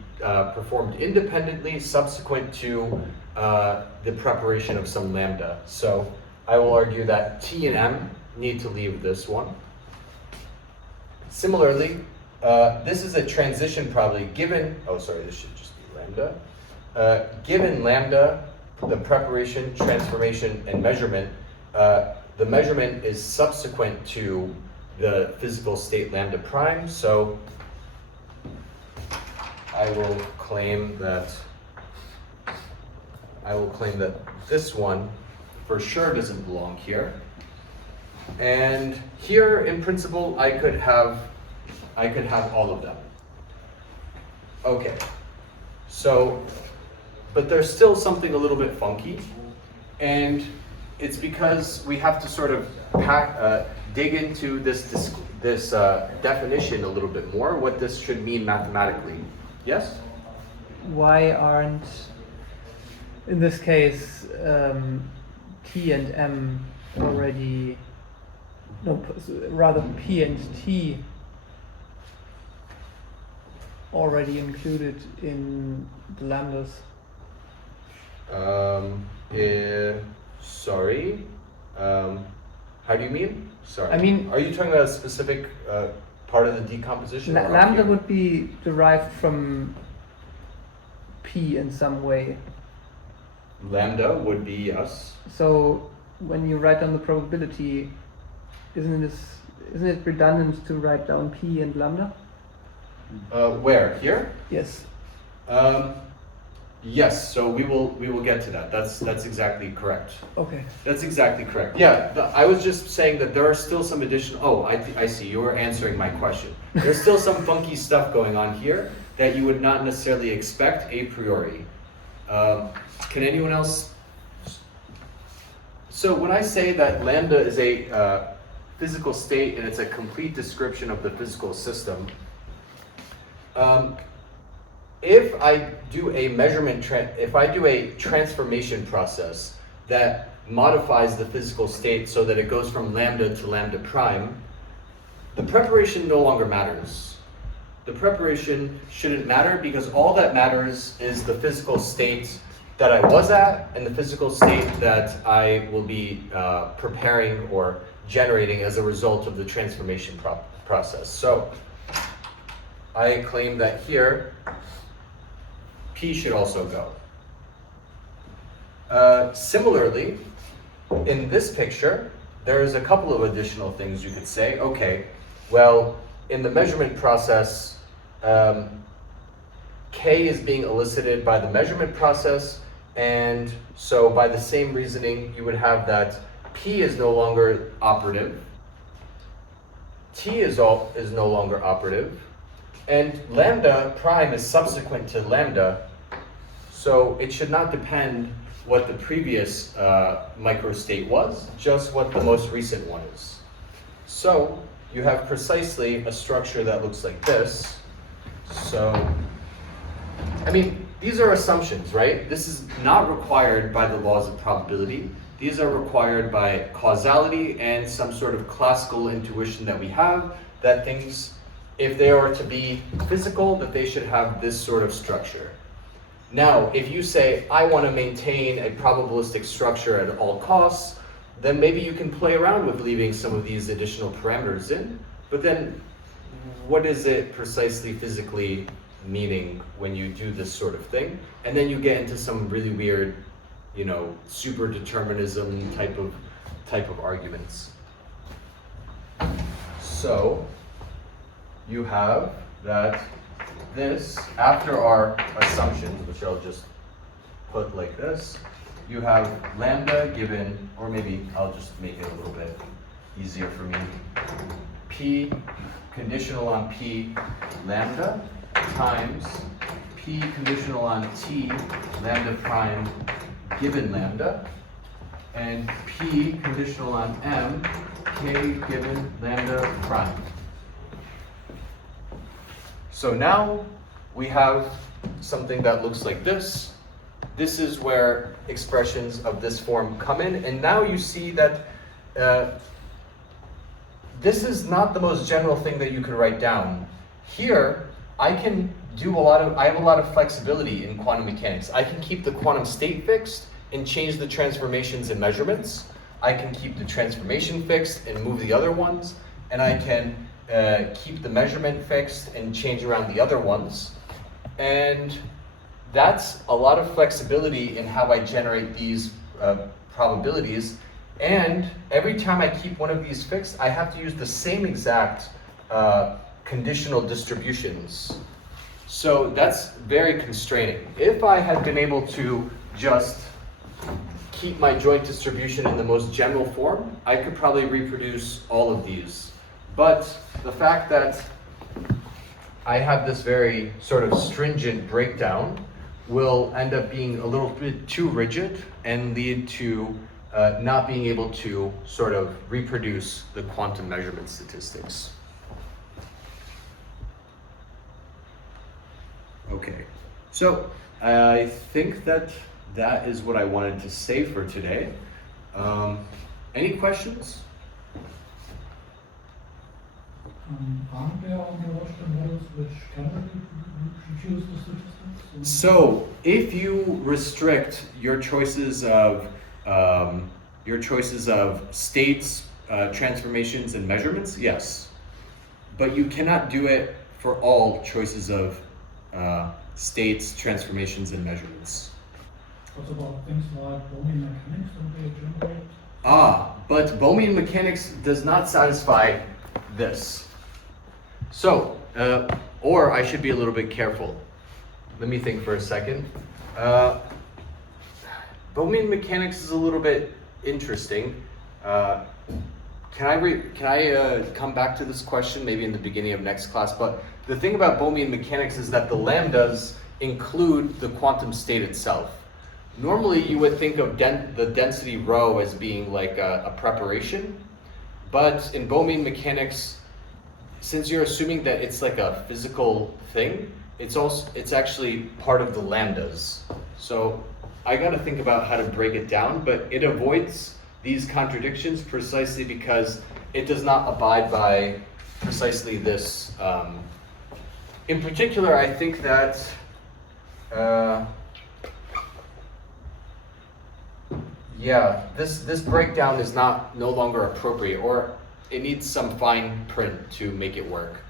performed independently subsequent to the preparation of some lambda. So I will argue that T and M need to leave this one. Similarly, this is a transition probably given, this should just be lambda. Given lambda, the preparation, transformation, and measurement, the measurement is subsequent to the physical state lambda prime, so I will claim that this one for sure doesn't belong here. And here, in principle, I could have all of them. Okay, so, but there's still something a little bit funky, and it's because we have to sort of dig into this definition a little bit more, what this should mean mathematically. Yes? Why aren't, in this case, T and M already no, rather P and T already included in the lambdas? Sorry. How do you mean? Sorry. I mean- are you talking about a specific part of the decomposition? or up Lambda here? would be derived from P in some way. Lambda would be yes. So when you write down the probability, isn't it redundant to write down P and lambda? Where? Here? Yes. Yes. So we will get to that. That's exactly correct. Okay. That's exactly correct. Yeah, I was just saying that there are still some additional. Oh, I see. You were answering my question. There's still some funky stuff going on here that you would not necessarily expect a priori. Can anyone else? So when I say that lambda is a physical state and it's a complete description of the physical system, if I do a if I do a transformation process that modifies the physical state so that it goes from lambda to lambda prime, the preparation no longer matters. The preparation shouldn't matter because all that matters is the physical state that I was at and the physical state that I will be preparing or generating as a result of the transformation process. So I claim that here P should also go. Similarly, in this picture, there's a couple of additional things you could say. Okay, well, in the measurement process, K is being elicited by the measurement process, and so by the same reasoning, you would have that P is no longer operative, T is no longer operative, and lambda prime is subsequent to lambda, so it should not depend what the previous microstate was, just what the most recent one is. So you have precisely a structure that looks like this. So, I mean, these are assumptions, right? This is not required by the laws of probability. These are required by causality and some sort of classical intuition that we have that things, if they are to be physical, that they should have this sort of structure. Now, if you say, I want to maintain a probabilistic structure at all costs, then maybe you can play around with leaving some of these additional parameters in, but then what is it precisely physically meaning when you do this sort of thing? And then you get into some really weird, you know, super determinism type of arguments. So you have that this, after our assumptions, which I'll just put like this, you have lambda given, or maybe I'll just make it a little bit easier for me, P conditional on P lambda times P conditional on T lambda prime given lambda, and P conditional on M K given lambda prime. So now we have something that looks like this. This is where expressions of this form come in, and now you see that this is not the most general thing that you could write down. Here, I have a lot of flexibility in quantum mechanics. I can keep the quantum state fixed and change the transformations and measurements. I can keep the transformation fixed and move the other ones, and I can keep the measurement fixed and change around the other ones. And that's a lot of flexibility in how I generate these probabilities. And every time I keep one of these fixed, I have to use the same exact conditional distributions. So that's very constraining. If I had been able to just keep my joint distribution in the most general form, I could probably reproduce all of these. But the fact that I have this very sort of stringent breakdown will end up being a little bit too rigid and lead to not being able to sort of reproduce the quantum measurement statistics. Okay, so I think that is what I wanted to say for today. Any questions? Aren't there ontological models which can reproduce the statistics? So if you restrict your choices of states, transformations, and measurements, yes, but you cannot do it for all choices of states, transformations, and measurements. What about things like Boolean mechanics? Don't they generate? But Bohmian mechanics does not satisfy this. So, or I should be a little bit careful. Let me think for a second. Bohmian mechanics is a little bit interesting. Can I come back to this question maybe in the beginning of next class? But the thing about Bohmian mechanics is that the lambdas include the quantum state itself. Normally you would think of the density rho as being like a preparation, but in Bohmian mechanics, since you're assuming that it's like a physical thing, it's actually part of the lambdas. So I got to think about how to break it down, but it avoids these contradictions precisely because it does not abide by precisely this. In particular, I think that this breakdown is no longer appropriate, or it needs some fine print to make it work.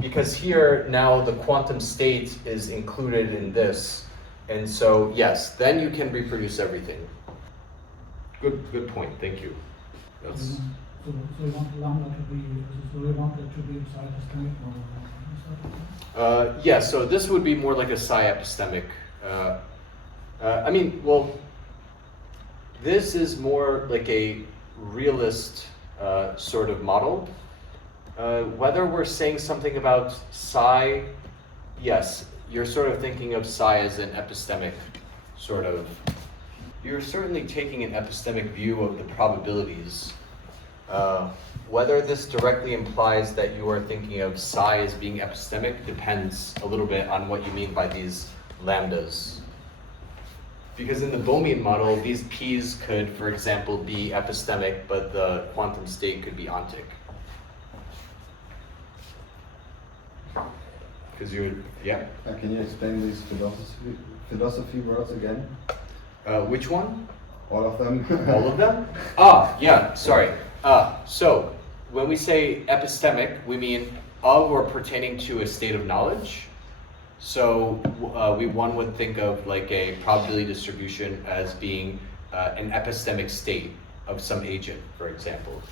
Because here now the quantum state is included in this, and so yes, then you can reproduce everything. Good point. Thank you. That's... So you want lambda to be, so you want it to be inside the standard model. Yeah, so this would be more like a psi-epistemic. I mean, well, this is more like a realist sort of model. Whether we're saying something about psi, yes, you're sort of thinking of psi as an epistemic sort of. You're certainly taking an epistemic view of the probabilities. Whether this directly implies that you are thinking of psi as being epistemic depends a little bit on what you mean by these lambdas. Because in the Bohmian model, these p's could, for example, be epistemic, but the quantum state could be ontic. Because yeah? Can you explain these philosophy words again? Which one? All of them? All of them? Yeah, sorry. So, when we say epistemic, we mean of or pertaining to a state of knowledge. So, one would think of like a probability distribution as being an epistemic state of some agent, for example.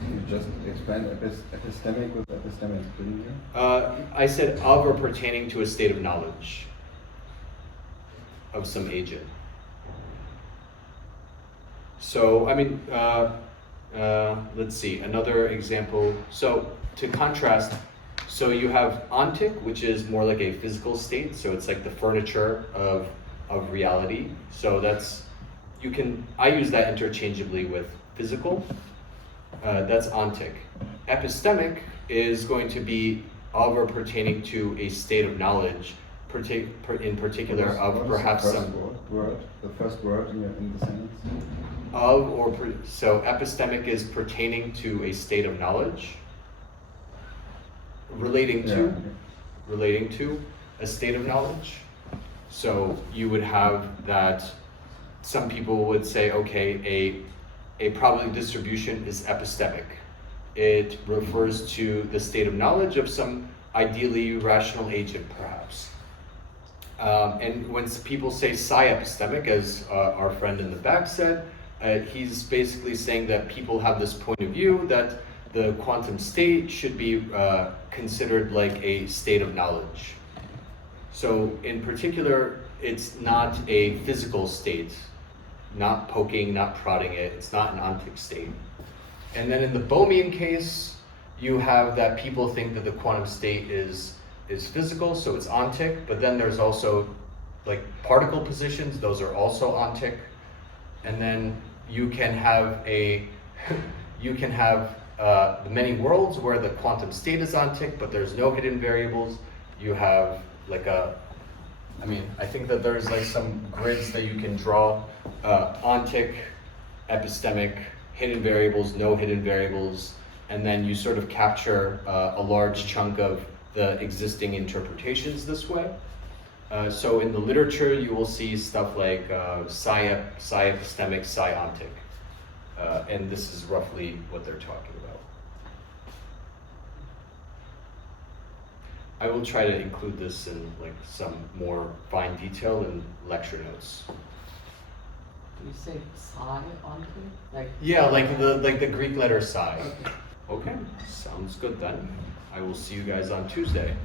You just explained epistemic with epistemic, didn't you? I said of or pertaining to a state of knowledge of some agent. So, I mean, let's see, another example. So, to contrast, so you have ontic, which is more like a physical state. So it's like the furniture of reality. So that's, I use that interchangeably with physical. That's ontic. Epistemic is going to be of or pertaining to a state of knowledge, in particular of perhaps some word. The first word in the sentence. So epistemic is pertaining to a state of knowledge, relating to a state of knowledge. So you would have that. Some people would say, okay, a probability distribution is epistemic. It refers to the state of knowledge of some ideally rational agent, perhaps. And when people say psi-epistemic, as our friend in the back said, he's basically saying that people have this point of view that the quantum state should be considered like a state of knowledge. So in particular, it's not a physical state, not poking, not prodding it, it's not an ontic state. And then in the Bohmian case, you have that people think that the quantum state is physical, so it's ontic, but then there's also like particle positions, those are also ontic. And then you can have many worlds where the quantum state is ontic, but there's no hidden variables. You have like I think that there's like some grids that you can draw, ontic, epistemic, hidden variables, no hidden variables. and then you sort of capture a large chunk of the existing interpretations this way. So in the literature, you will see stuff like psi-epistemic, psi-ontic, and this is roughly what they're talking about. I will try to include this in like some more fine detail in lecture notes. Do you say psi onto? Like Yeah, like the Greek letter psi. Okay. Okay, sounds good then. I will see you guys on Tuesday.